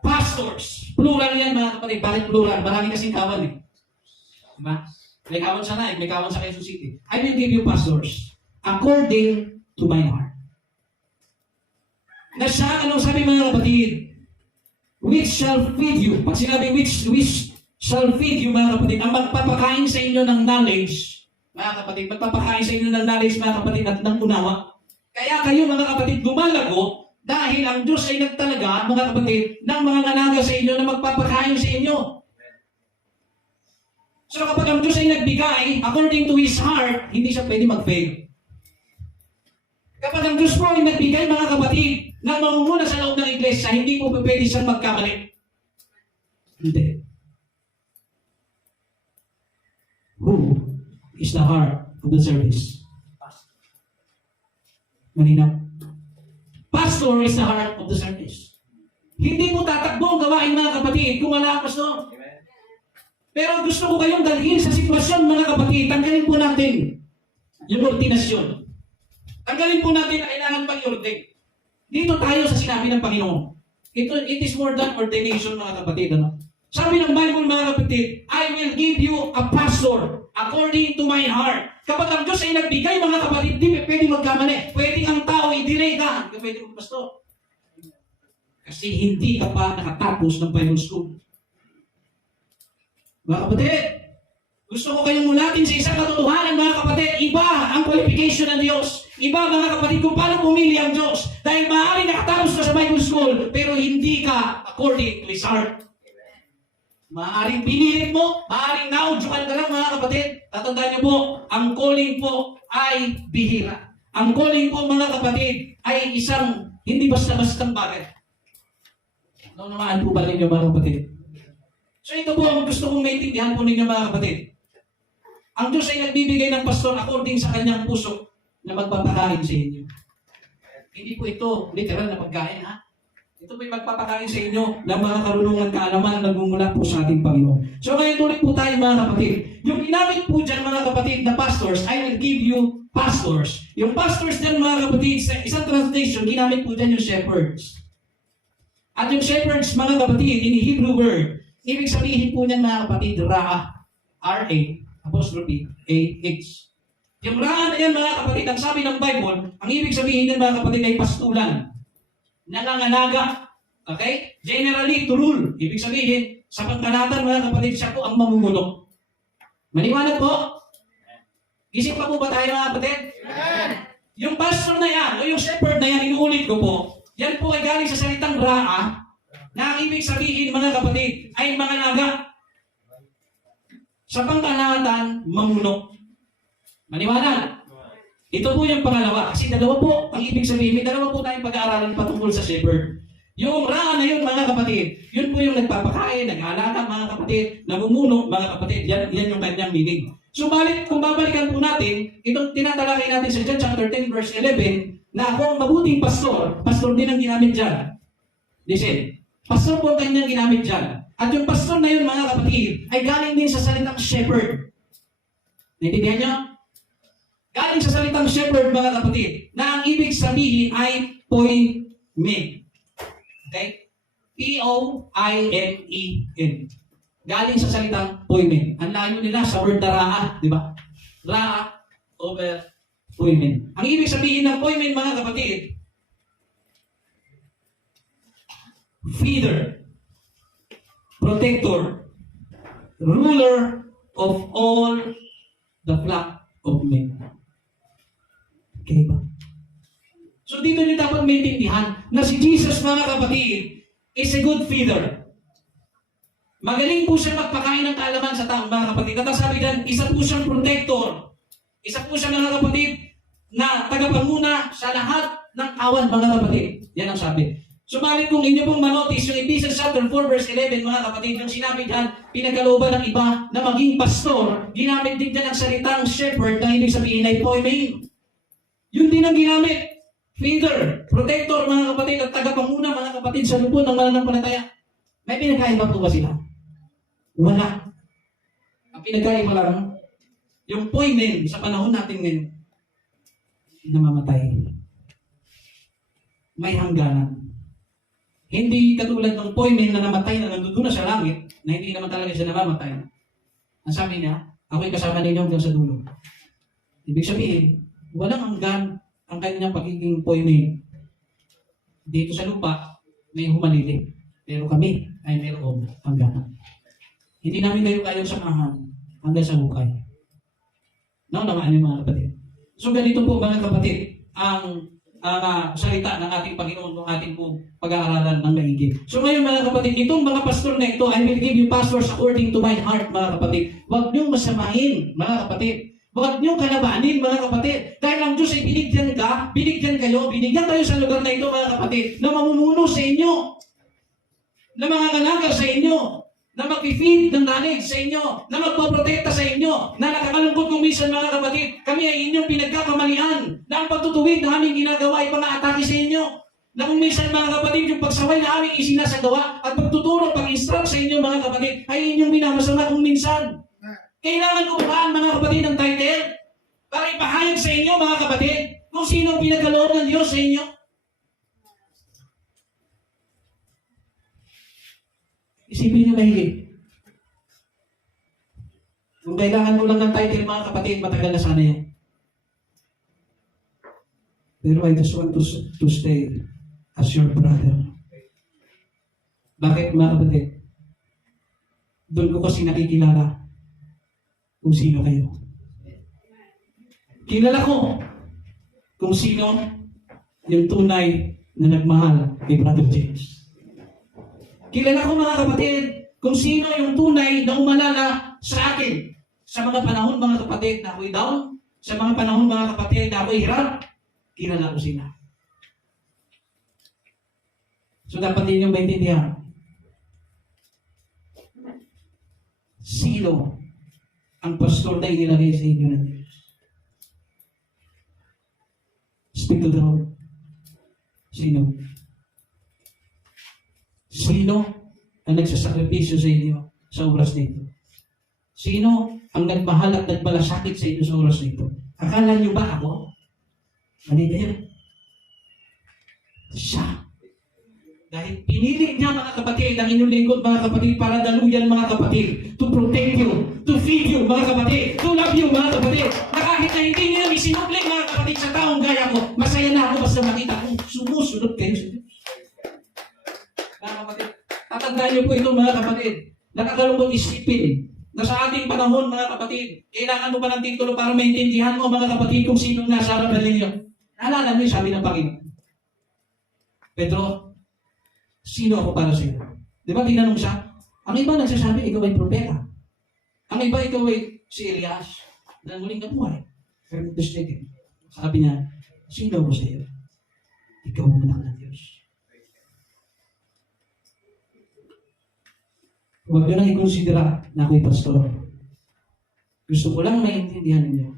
pastors. Plural yan mga kapatid. Bakit plural? Marami kasing kawan eh. Diba? May kawan sa Naik, may kawan sa Quezon City. I will give you pastors according to my heart. Anong sabi mga kapatid? Which shall feed you. Pag sinabi which shall feed you mga kapatid, ang magpapakain sa inyo ng knowledge, mga kapatid, magpapakain sa inyo ng knowledge mga kapatid at ng unawa. Kaya kayo mga kapatid lumalago dahil ang Diyos ay nagtalaga mga kapatid ng mga ngalaga sa inyo na magpapakain sa inyo. So kapag ang Diyos ay nagbigay according to His heart, hindi siya pwede mag-fail. Kapag ang Diyos po ay nagbigay mga kapatid ng mamumuna sa loob ng iglesia, hindi po pwede siyang magkamali. Hindi. Who is the heart of the service? Malinaw. Pastor is the heart of the service. Hindi po tatakbo ang gawain mga kapatid kung wala ang pastor. Pero gusto ko kayong dalhin sa sitwasyon mga kapatid, tanggalin po natin yung ordinasyon. Tanggalin po natin na kailangan pang i-ordain. Dito tayo sa sinabi ng Panginoon. It is more than ordination mga kapatid. Ano? Sabi ng Bible mga kapatid, I will give you a pastor according to my heart. Kapag ang Diyos ay nagbigay mga kapatid, di pwede magkamali. Pwede ang tao i-delay ka. Hindi ka pwede magpastor. Kasi hindi ka pa nakatapos ng Bible school. Mga kapatid, gusto ko kayong mulatin sa isang katotohanan mga kapatid, iba ang qualification ng Diyos. Iba mga kapatid kung paano pumili ang Diyos. Dahil maaaring nakatapos ka sa Bible school, pero hindi ka according to His heart. Maaaring pinilit mo, maaaring naudyukan ka lang mga kapatid. Tatandaan niyo po, ang calling po ay bihira. Ang calling po mga kapatid ay isang hindi basta-bastang bagay. Naunawaan po ba ninyo mga kapatid? So ito po ang gusto kong maintindihan po ninyo mga kapatid. Ang Diyos ay nagbibigay ng pastor according sa kanyang puso na magpapakain sa inyo. Hindi po ito literal na pagkain ha. Ito po yung magpapakain sa inyo ng mga karunungan kaalaman na nagmumula po sa ating Panginoon. So ngayon tuloy po tayo mga kapatid. Yung ginamit po dyan mga kapatid na pastors, I will give you pastors. Yung pastors dyan mga kapatid, sa isang translation, ginamit po dyan yung shepherds. At yung shepherds mga kapatid, in Hebrew word, ibig sabihin po niyan mga kapatid, Ra, R-A, apostrophe, A-H. Yung Ra na yan mga kapatid, ang sabi ng Bible, ang ibig sabihin niyan mga kapatid ay pastulan. Nangangalaga. Okay? Generally, to rule. Ibig sabihin, sa pagkanatan mga kapatid, siya po ang mamumuno. Maliwanag po? Isip pa po ba tayo mga kapatid? Yung pastor na yan, o yung shepherd na yan, inuulit ko po, yan po ay galing sa salitang Ra, na ang ibig sabihin mga kapatid, ay mga naga. Sa pangkanatan, mamuno. Maliwanag? Ito po yung pangalawa. Kasi dalawa po ang ibig sabihin. May dalawa po tayong pag-aaralan patungkol sa shepherd. Yung Ra na yun mga kapatid, yun po yung nagpapakain, nag-aalaga mga kapatid, namumuno mga kapatid. Yan yung kanyang meaning. Subalit, kung babalikan po natin, itong tinatalakay natin sa John chapter 10 verse 11, na ako ang mabuting pastor, pastor din ang ginamit dyan. Listen, pastor po ang kanyang ginamit dyan. At yung pastor na yun mga kapatid, ay galing din sa salitang shepherd. Naintindihan nyo? Galing sa salitang shepherd, mga kapatid, na ang ibig sabihin ay poimen. Okay? P-O-I-M-E-N. Galing sa salitang poimen. Ang layo nila sa word na raa, di ba? Raa over poimen. Ang ibig sabihin ng poimen, mga kapatid, feeder, protector, ruler of all the flock of men. Okay ba? So dito niyo dapat maintindihan na si Jesus, mga kapatid, is a good feeder. Magaling po siya magpakain ng kaalaman sa taong, mga kapatid. At sabi dyan, isa po siyang protector. Isa po siya, mga kapatid, na tagapanguna sa lahat ng kawan, mga kapatid. Yan ang sabi. Subalit kung inyo pong manotice, yung Ephesians chapter 4 verse 11, mga kapatid, yung sinabi dyan, pinagkalooban ng iba na maging pastor, ginamit din dyan ang salitang shepherd na ibig sabihin ay poimen. Yun din ang ginamit. Feeder, protector, mga kapatid, at tagapanguna, mga kapatid, sa lupon ng mananampalataya. May pinagkaiba po ba sila? Wala. Ang pinagkaiba lang, yung poimen sa panahon natin ngayon, namamatay. May hangganan. Hindi katulad ng poimen na namatay na nandun na sa langit, na hindi naman talaga siya namamatay. Ang sabi niya, ako'y kasama ninyo hanggang sa dulo. Ibig sabihin, walang hanggan ang kanyang pagiging poimen. Dito sa lupa, may humalili. Pero kami ay mayroong hangganan. Hindi namin kayo kayang samahan hanggang sa hukay. Naunawaan niyo, mga kapatid. So ganito po, mga kapatid, ang salita ng ating Panginoon kung ating po pag-aaralan ng maigi. So ngayon, mga kapatid, itong mga pastor na ito, I will give you pastors according to my heart, mga kapatid. Huwag niyong masamahin, mga kapatid. Huwag niyong kalabanin, mga kapatid. Dahil ang Diyos ay binigyan ka, binigyan kayo, binigyan tayo sa lugar na ito, mga kapatid, na mamumuno sa inyo, na mga kanagal sa inyo, na mag-feed ng knowledge sa inyo, na magpoprotekta sa inyo, na nakakalungkot kung minsan, mga kapatid, kami ay inyong pinagkakamalian, na ang pagtutuwid na aming ginagawa ay pang-aatake sa inyo, na kung minsan, mga kapatid, yung pagsaway na aming isinasagawa at pagtuturo, pag-instruct sa inyo, mga kapatid, ay inyong minamasama kung minsan. Kailangan upuan, mga kapatid, ng title para ipahayag sa inyo, mga kapatid, kung sino ang pinagkaloob ng Diyos sa inyo. Isipin niyo mahigit. Kung kailangan mo lang ng title, mga kapatid, matagal na sana yan. Pero I just want to stay as your brother. Bakit, mga kapatid? Doon ko kasi nakikilala kung sino kayo. Kilala ko kung sino yung tunay na nagmahal kay Brother James. Kilala ko, mga kapatid, kung sino yung tunay na umalala sa akin. Sa mga panahon, mga kapatid, na ako'y down. Sa mga panahon, mga kapatid, na ako'y hirap. Kilala ko sila. So dapat ninyong maintindihan. Sino ang pastor na inilagay sa inyo ng Diyos? Speak to the Lord. Sino? Sino ang nagsasakripisyo sa inyo sa oras nito? Sino ang nagmahal at nagmalasakit sa inyo sa oras nito? Akala niyo ba ako? Mali na yun. Siya. Dahil pinili niya, mga kapatid, ang inyong lingkod, mga kapatid, para daluyan, mga kapatid, to protect you, to feed you, mga kapatid, to love you, mga kapatid. Na kahit na hindi niyo isinuplik, mga kapatid, sa taong gaya ko, masaya na ako basta makita kong sumusunod kayo sa Diyos. Mga kapatid, tatandaan niyo po ito, mga kapatid. Nakakalungkot isipin na sa ating panahon, mga kapatid, kailangan mo ba ng titulo para maintindihan mo, mga kapatid, kung sinong nasa harapan ninyo? Naalala niyo, sabi ng Panginoon. Pedro, sino ako para sa iyo? Di ba tinanong siya? Ang iba nagsasabi, ikaw ay propeta. Ang iba, ikaw ay si Elias na muling kabuhay. Pero sabi niya, sino ako sa iyo? Ikaw ang anak ng Diyos. Huwag nyo lang i-considera na ako'y pastor. Gusto ko lang maintindihan ninyo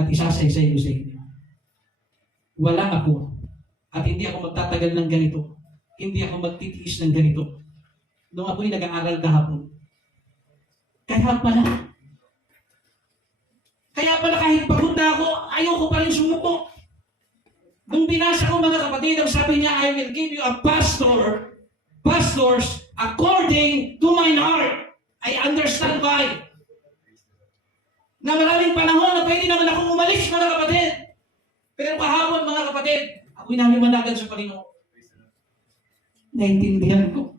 at isasaysay ko sa inyo. Walang ako. At hindi ako magtatagal ng ganito. Hindi ako magtitiis ng ganito. Nung ako'y nag-aaral kahapon. Kaya pala. Kaya pala kahit pagod na ako, ayoko pa rin sumuko. Nung binasa ko mga kapatid, ang sabi niya, I will give you a pastors according to mine heart. I understand why. Na maraming panahon na pwede naman akong umalis mga kapatid. Pero kahapon mga kapatid, ako'y naliwanagan sa Panginoon. Naintindihan ko.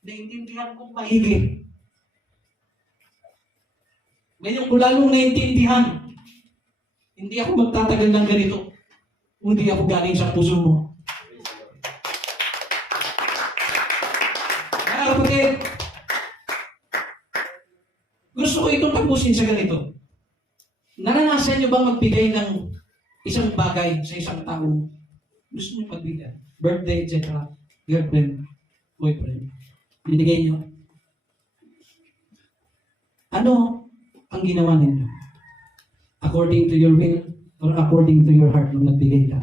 Naintindihan kong maigi. Ngayon ko lalong naintindihan, hindi ako magtatagal ng ganito. Hindi ako galing sa puso mo. Mga kapatid, gusto ko itong tapusin sa ganito. Naranasan niyo bang magbigay ng isang bagay sa isang tao? Gusto niyo magbigay? Birthday, etc. Girlfriend, boyfriend. Binigay niyo. Ano ang ginawa ninyo? According to your will or according to your heart nung nagbigay ka?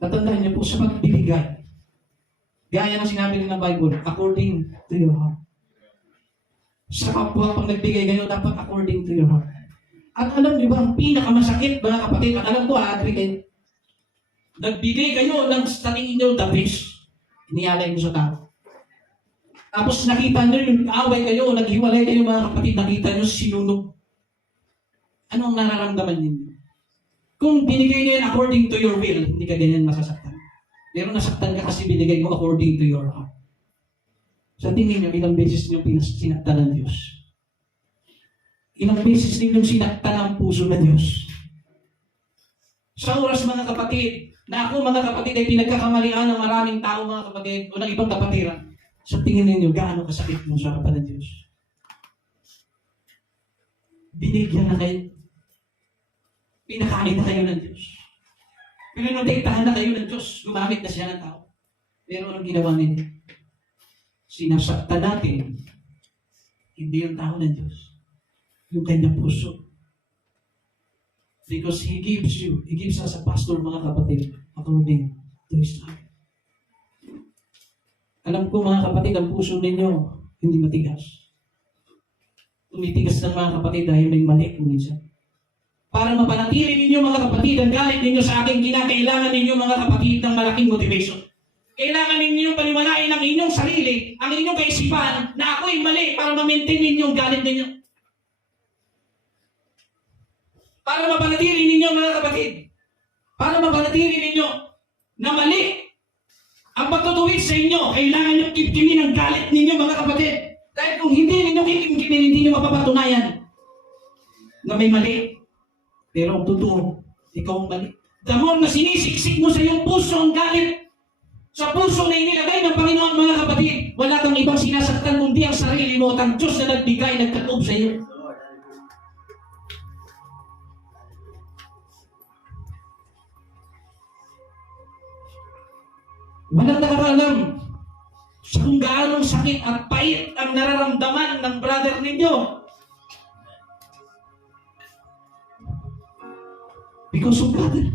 Tatandaan niyo po sa pagbibigay. Gaya ng sinabi rin ng Bible, according to your heart. Sa kapwa pag nagbigay kayo, dapat according to your heart. At alam niyo ba, ang pinakamasakit mga kapatid, at alam ko agree kayo, nagbigay kayo ng sa tingin niyo the best. Iniyalay mo sa tao. Tapos nakita nyo yung away kayo, naghiwalay kayo mga kapatid, nakita nyo sinunog. Ano ang nararamdaman ninyo? Kung binigay nyo yan according to your will, hindi ka ganyan masasaktan. Pero nasaktan ka kasi binigay mo according to your heart. Sa tingin nyo, ilang beses nyo sinaktan ng Diyos? Ilang beses ninyong sinaktan ang puso ng Diyos? Sa oras mga kapatid, na ako mga kapatid ay pinagkakamalian ng maraming tao mga kapatid o ng ibang kapatiran, sa tingin ninyo, gaano kasakit mo sa harapan ng Diyos? Binigyan na kayo. Pinakain na kayo ng Diyos. Pinunodektahan na kayo ng Diyos. Gumamit na siya ng tao. Pero anong ginawa ninyo? Sinasaktan natin. Hindi yung tao ng Diyos. Yung kanyang puso. Because He gives us a pastor, mga kapatid, according to His heart. Alam ko mga kapatid, ang puso ninyo hindi matigas. Tumitigas ng mga kapatid dahil may mali kung minsan. Para mapanatili ninyo mga kapatid ang galit ninyo sa akin, kinakailangan ninyo mga kapatid ng malaking motivation. Kailangan ninyo paniwalain ang inyong sarili, ang inyong kaisipan na ako'y mali para ma-maintain ninyo ang galit ninyo. Para mapanatili ninyo mga kapatid, para mapanatili ninyo na mali ang pagtutuwid sa inyo, kailangan nyo kipkimin ang galit ninyo mga kapatid. Dahil kung hindi ninyo kikimkimin, hindi nyo mapapatunayan na may mali. Pero ang totoo, ikaw ang mali. The more na sinisiksik mo sa iyong puso ang galit, sa puso na inilagay ng Panginoon mga kapatid, wala kang ibang sinasaktan kundi ang sarili mo at ang Diyos na nagbigay, nagkatoob sa iyo. Walang nakakaalam sa kung gaanong sakit at pait ang nararamdaman ng brother ninyo. Because of brother.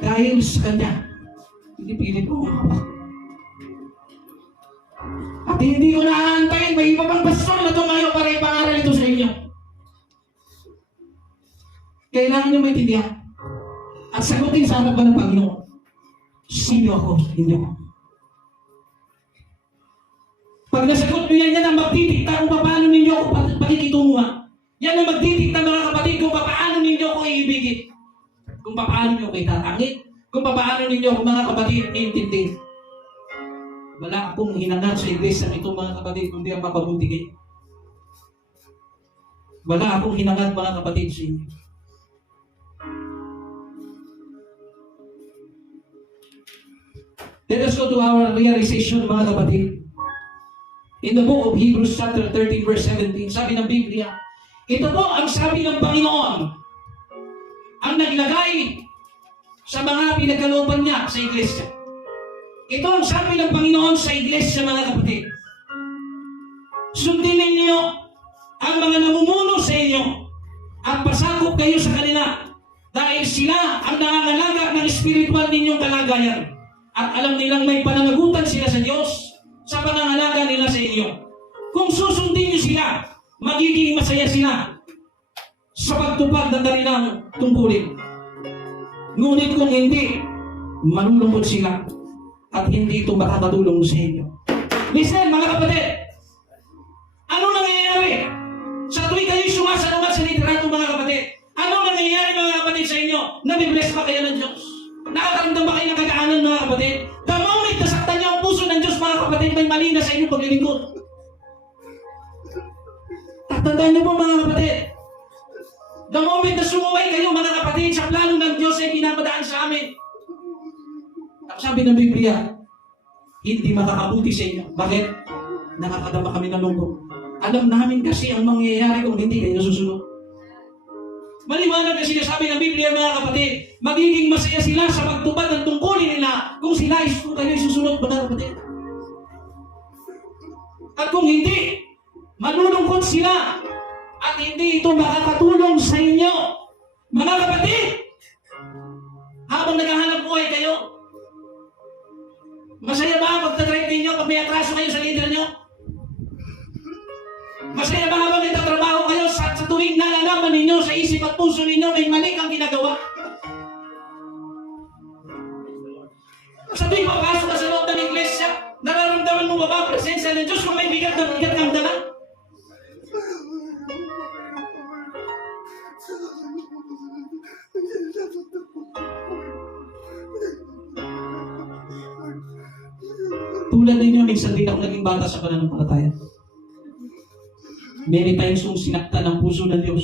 Dahil sa kanya, hindi pilit ko umawak. At hindi ko naaantayin, may iba pang pastor na tumayo para ipangaral ito sa inyo. Kailangan nyo maintindihan at sagutin sa harapan ng Panginoon. Sino ako sa inyo? Pag nasagot nyo yan ang magdidikta kung paano ninyo ako pakikitunga. Yan ang magdidikta mga kapatid kung paano ninyo ako iibigin. Kung paano ninyo ako itatangit. Kung paano ninyo ako mga kapatid iintindi. Wala akong hinangat sa iglesia itong mga kapatid kundi ang mapabuti kayo. Wala akong hinangat mga kapatid sa inyo. Let us go to our realization mga kapatid. In the book of Hebrews chapter 13 verse 17, sabi ng Biblia, ito po ang sabi ng Panginoon, ang naglagay sa mga pinagkalooban niya sa iglesia. Ito ang sabi ng Panginoon sa iglesia mga kapatid. Sundin ninyo ang mga namumuno sa inyo at pasakop kayo sa kanila dahil sila ang nangangalaga ng spiritual ninyong kalagayan. At alam nilang may pananagutan sila sa Diyos sa pangangalaga nila sa inyo. Kung susundin niyo sila, magiging masaya sila sa pagtupad ng kanilang tungkulin. Ngunit kung hindi, malulungkot sila at hindi ito makakatulong sa inyo. Listen, mga kapatid, ano nangyayari sa tuwing kayo sumasalungat sa liderato, mga kapatid? Ano nangyayari, mga kapatid, sa inyo? Nabibless ba kayo ng Diyos? Nakakaramdam ba kayo ng kagaanan, mga kapatid? The moment nasaktan niyo ang puso ng Diyos, mga kapatid, may mali na sa inyong paglilingkod. Tatandaan niyo po, mga kapatid, the moment na sumuway kayo, mga kapatid, sa plano ng Diyos ay pinapadaan sa amin. Ang sabi ng Biblia, hindi makakabuti sa inyo. Bakit? Nakakadama kami ng lungkot. Alam namin kasi ang mangyayari kung hindi kayo susunod. Maliwanag na sinasabi ng Biblia, mga kapatid, magiging masaya sila sa pagtupad ng tungkulin nila kung kayo susunod, mga kapatid. At kung hindi, malulungkot sila at hindi ito makakatulong sa inyo. Mga kapatid, habang naghahanap buhay kayo, masaya ba ang pagtatripe ninyo pag may atraso kayo sa leader nyo? Masaya ba habang nagtatrabaho kayo sa tuwing nalalaman ninyo sa isip at puso ninyo may mali kang ginagawa? Sa tuwing papasok ka sa loob ng iglesia, nararamdaman mo ba ang presensya ng Diyos kung may bigat na bigat kang dala? Tulad ninyo, minsan din ako naging bata sa pananampalataya. Many times kong sinaktan ang puso ng Diyos.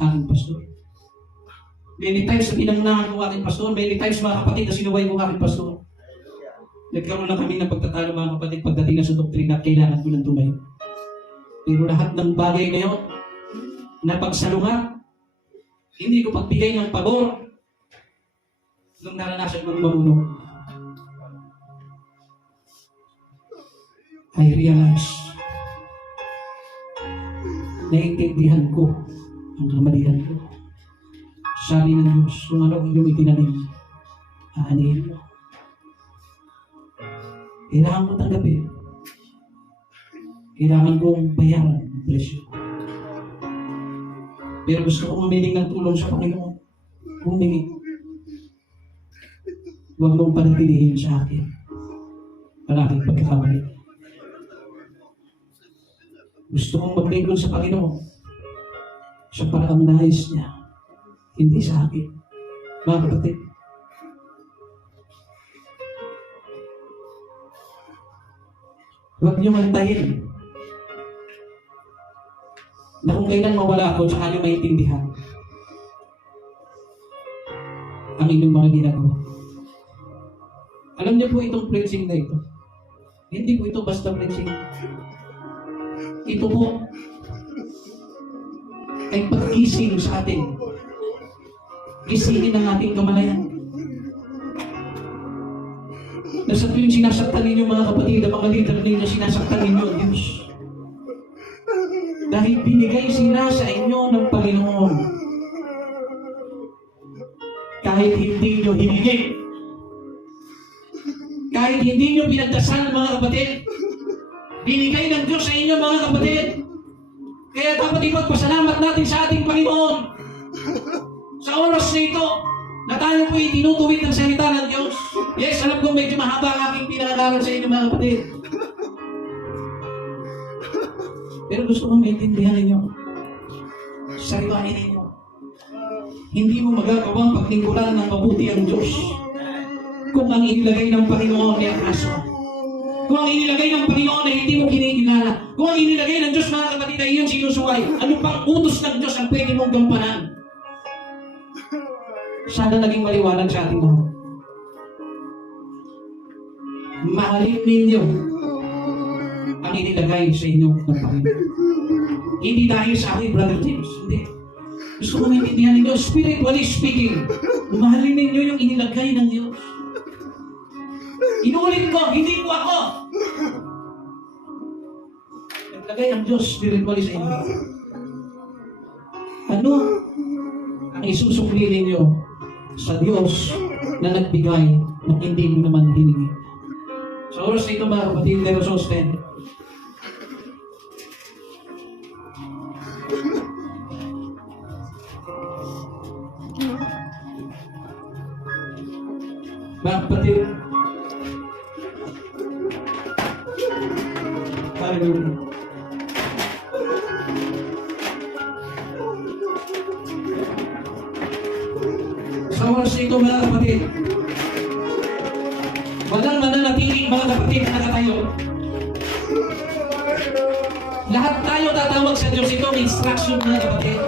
Aking pastor. Many times na pinangunahan ko aking pastor. Many times, mga kapatid, na sinuway ko aking pastor. Nagkaroon lang kami ng pagtatalo, mga kapatid, pagdating na sa doktrina at kailangan ko ng tumayo. Pero lahat ng bagay na yun, na pagsalungat, hindi ko pagbigay ng pabor nung naranasan kong marunong. I realize, naiintindihan ko ang kamalian ko. Sabi ng Diyos, kung ano ang iyong itinanim, aanihin mo. Kailangan ko tanggapin. Kailangan kong bayaran ang presyo. Pero gusto kong humiling ng tulong sa Panginoon. Humingi. Huwag mong panatilihin sa akin ang aking pagkakamali. Gusto kong maglingkod sa Panginoon sa paraang nais niya, hindi sa akin. Mga kapatid, huwag niyo mantayin na kung kailan mawala ako, saka niyo maintindihan ang inyong mga ginagawa. Alam niyo po itong preaching na ito. Hindi po ito basta preaching. Ito po ay pagkising sa atin. Gisingin ang ating kamalayan. Nasa tuwing sinasaktan ninyo, mga kapatid, ang mga leader ninyo, sinasaktan ninyo ang Diyos. Dahil binigay sila sa inyo ng Panginoon. Kahit hindi nyo hiningi. Kahit hindi nyo pinagdasal, mga kapatid, binigay ng Diyos sa inyo, mga kapatid. Kaya dapat ipagpasalamat natin sa ating Panginoon sa oras na ito na tayo po itinutuwid ng salita ng Diyos. Yes, alam kong medyo mahaba ang aking pinag-aaral sa inyo, mga kapatid. Pero gusto kong maintindihan ninyo. Sariwain ninyo. Hindi mo magagawang paglingkuran ng mabuti ang Diyos kung ang inilagay ng Panginoon ay ang aso. Kung ang inilagay ng Panginoon ay hindi mo kinikilala. Kung ang inilagay ng Diyos, mga kapatid, ay iyong sinusuway. Ano pang utos ng Diyos ang pwede mong gampanan? Sana naging maliwanag sa ating mga. Mahalin ninyo ang inilagay sa inyo ng Panginoon. Hindi dahil sa akin, Brother James. Hindi. Gusto kong intindihan ninyo, spiritually speaking, mahalin ninyo yung inilagay ng Diyos. Inuulit ko, hindi po ako. Naglagay ang Diyos spiritually sa inyo. Ano ang isusukli ninyo sa Diyos na nagbigay na hindi mo naman hiningi? Sa oras nito mga kapatid, let us all stand. Mga kapatid, hallelujah. Sa oras nito mga kapatid, walang mananatili mga kapatid na nakatayo. Lahat tayo tatawag sa Diyos, itong instruction mga kapatid.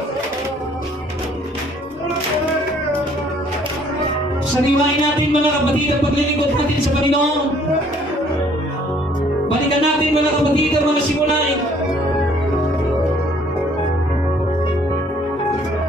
Sariwain natin mga kapatid ang paglilingkod natin sa Panginoon. Balikan natin mga kapatid ang mga simulain.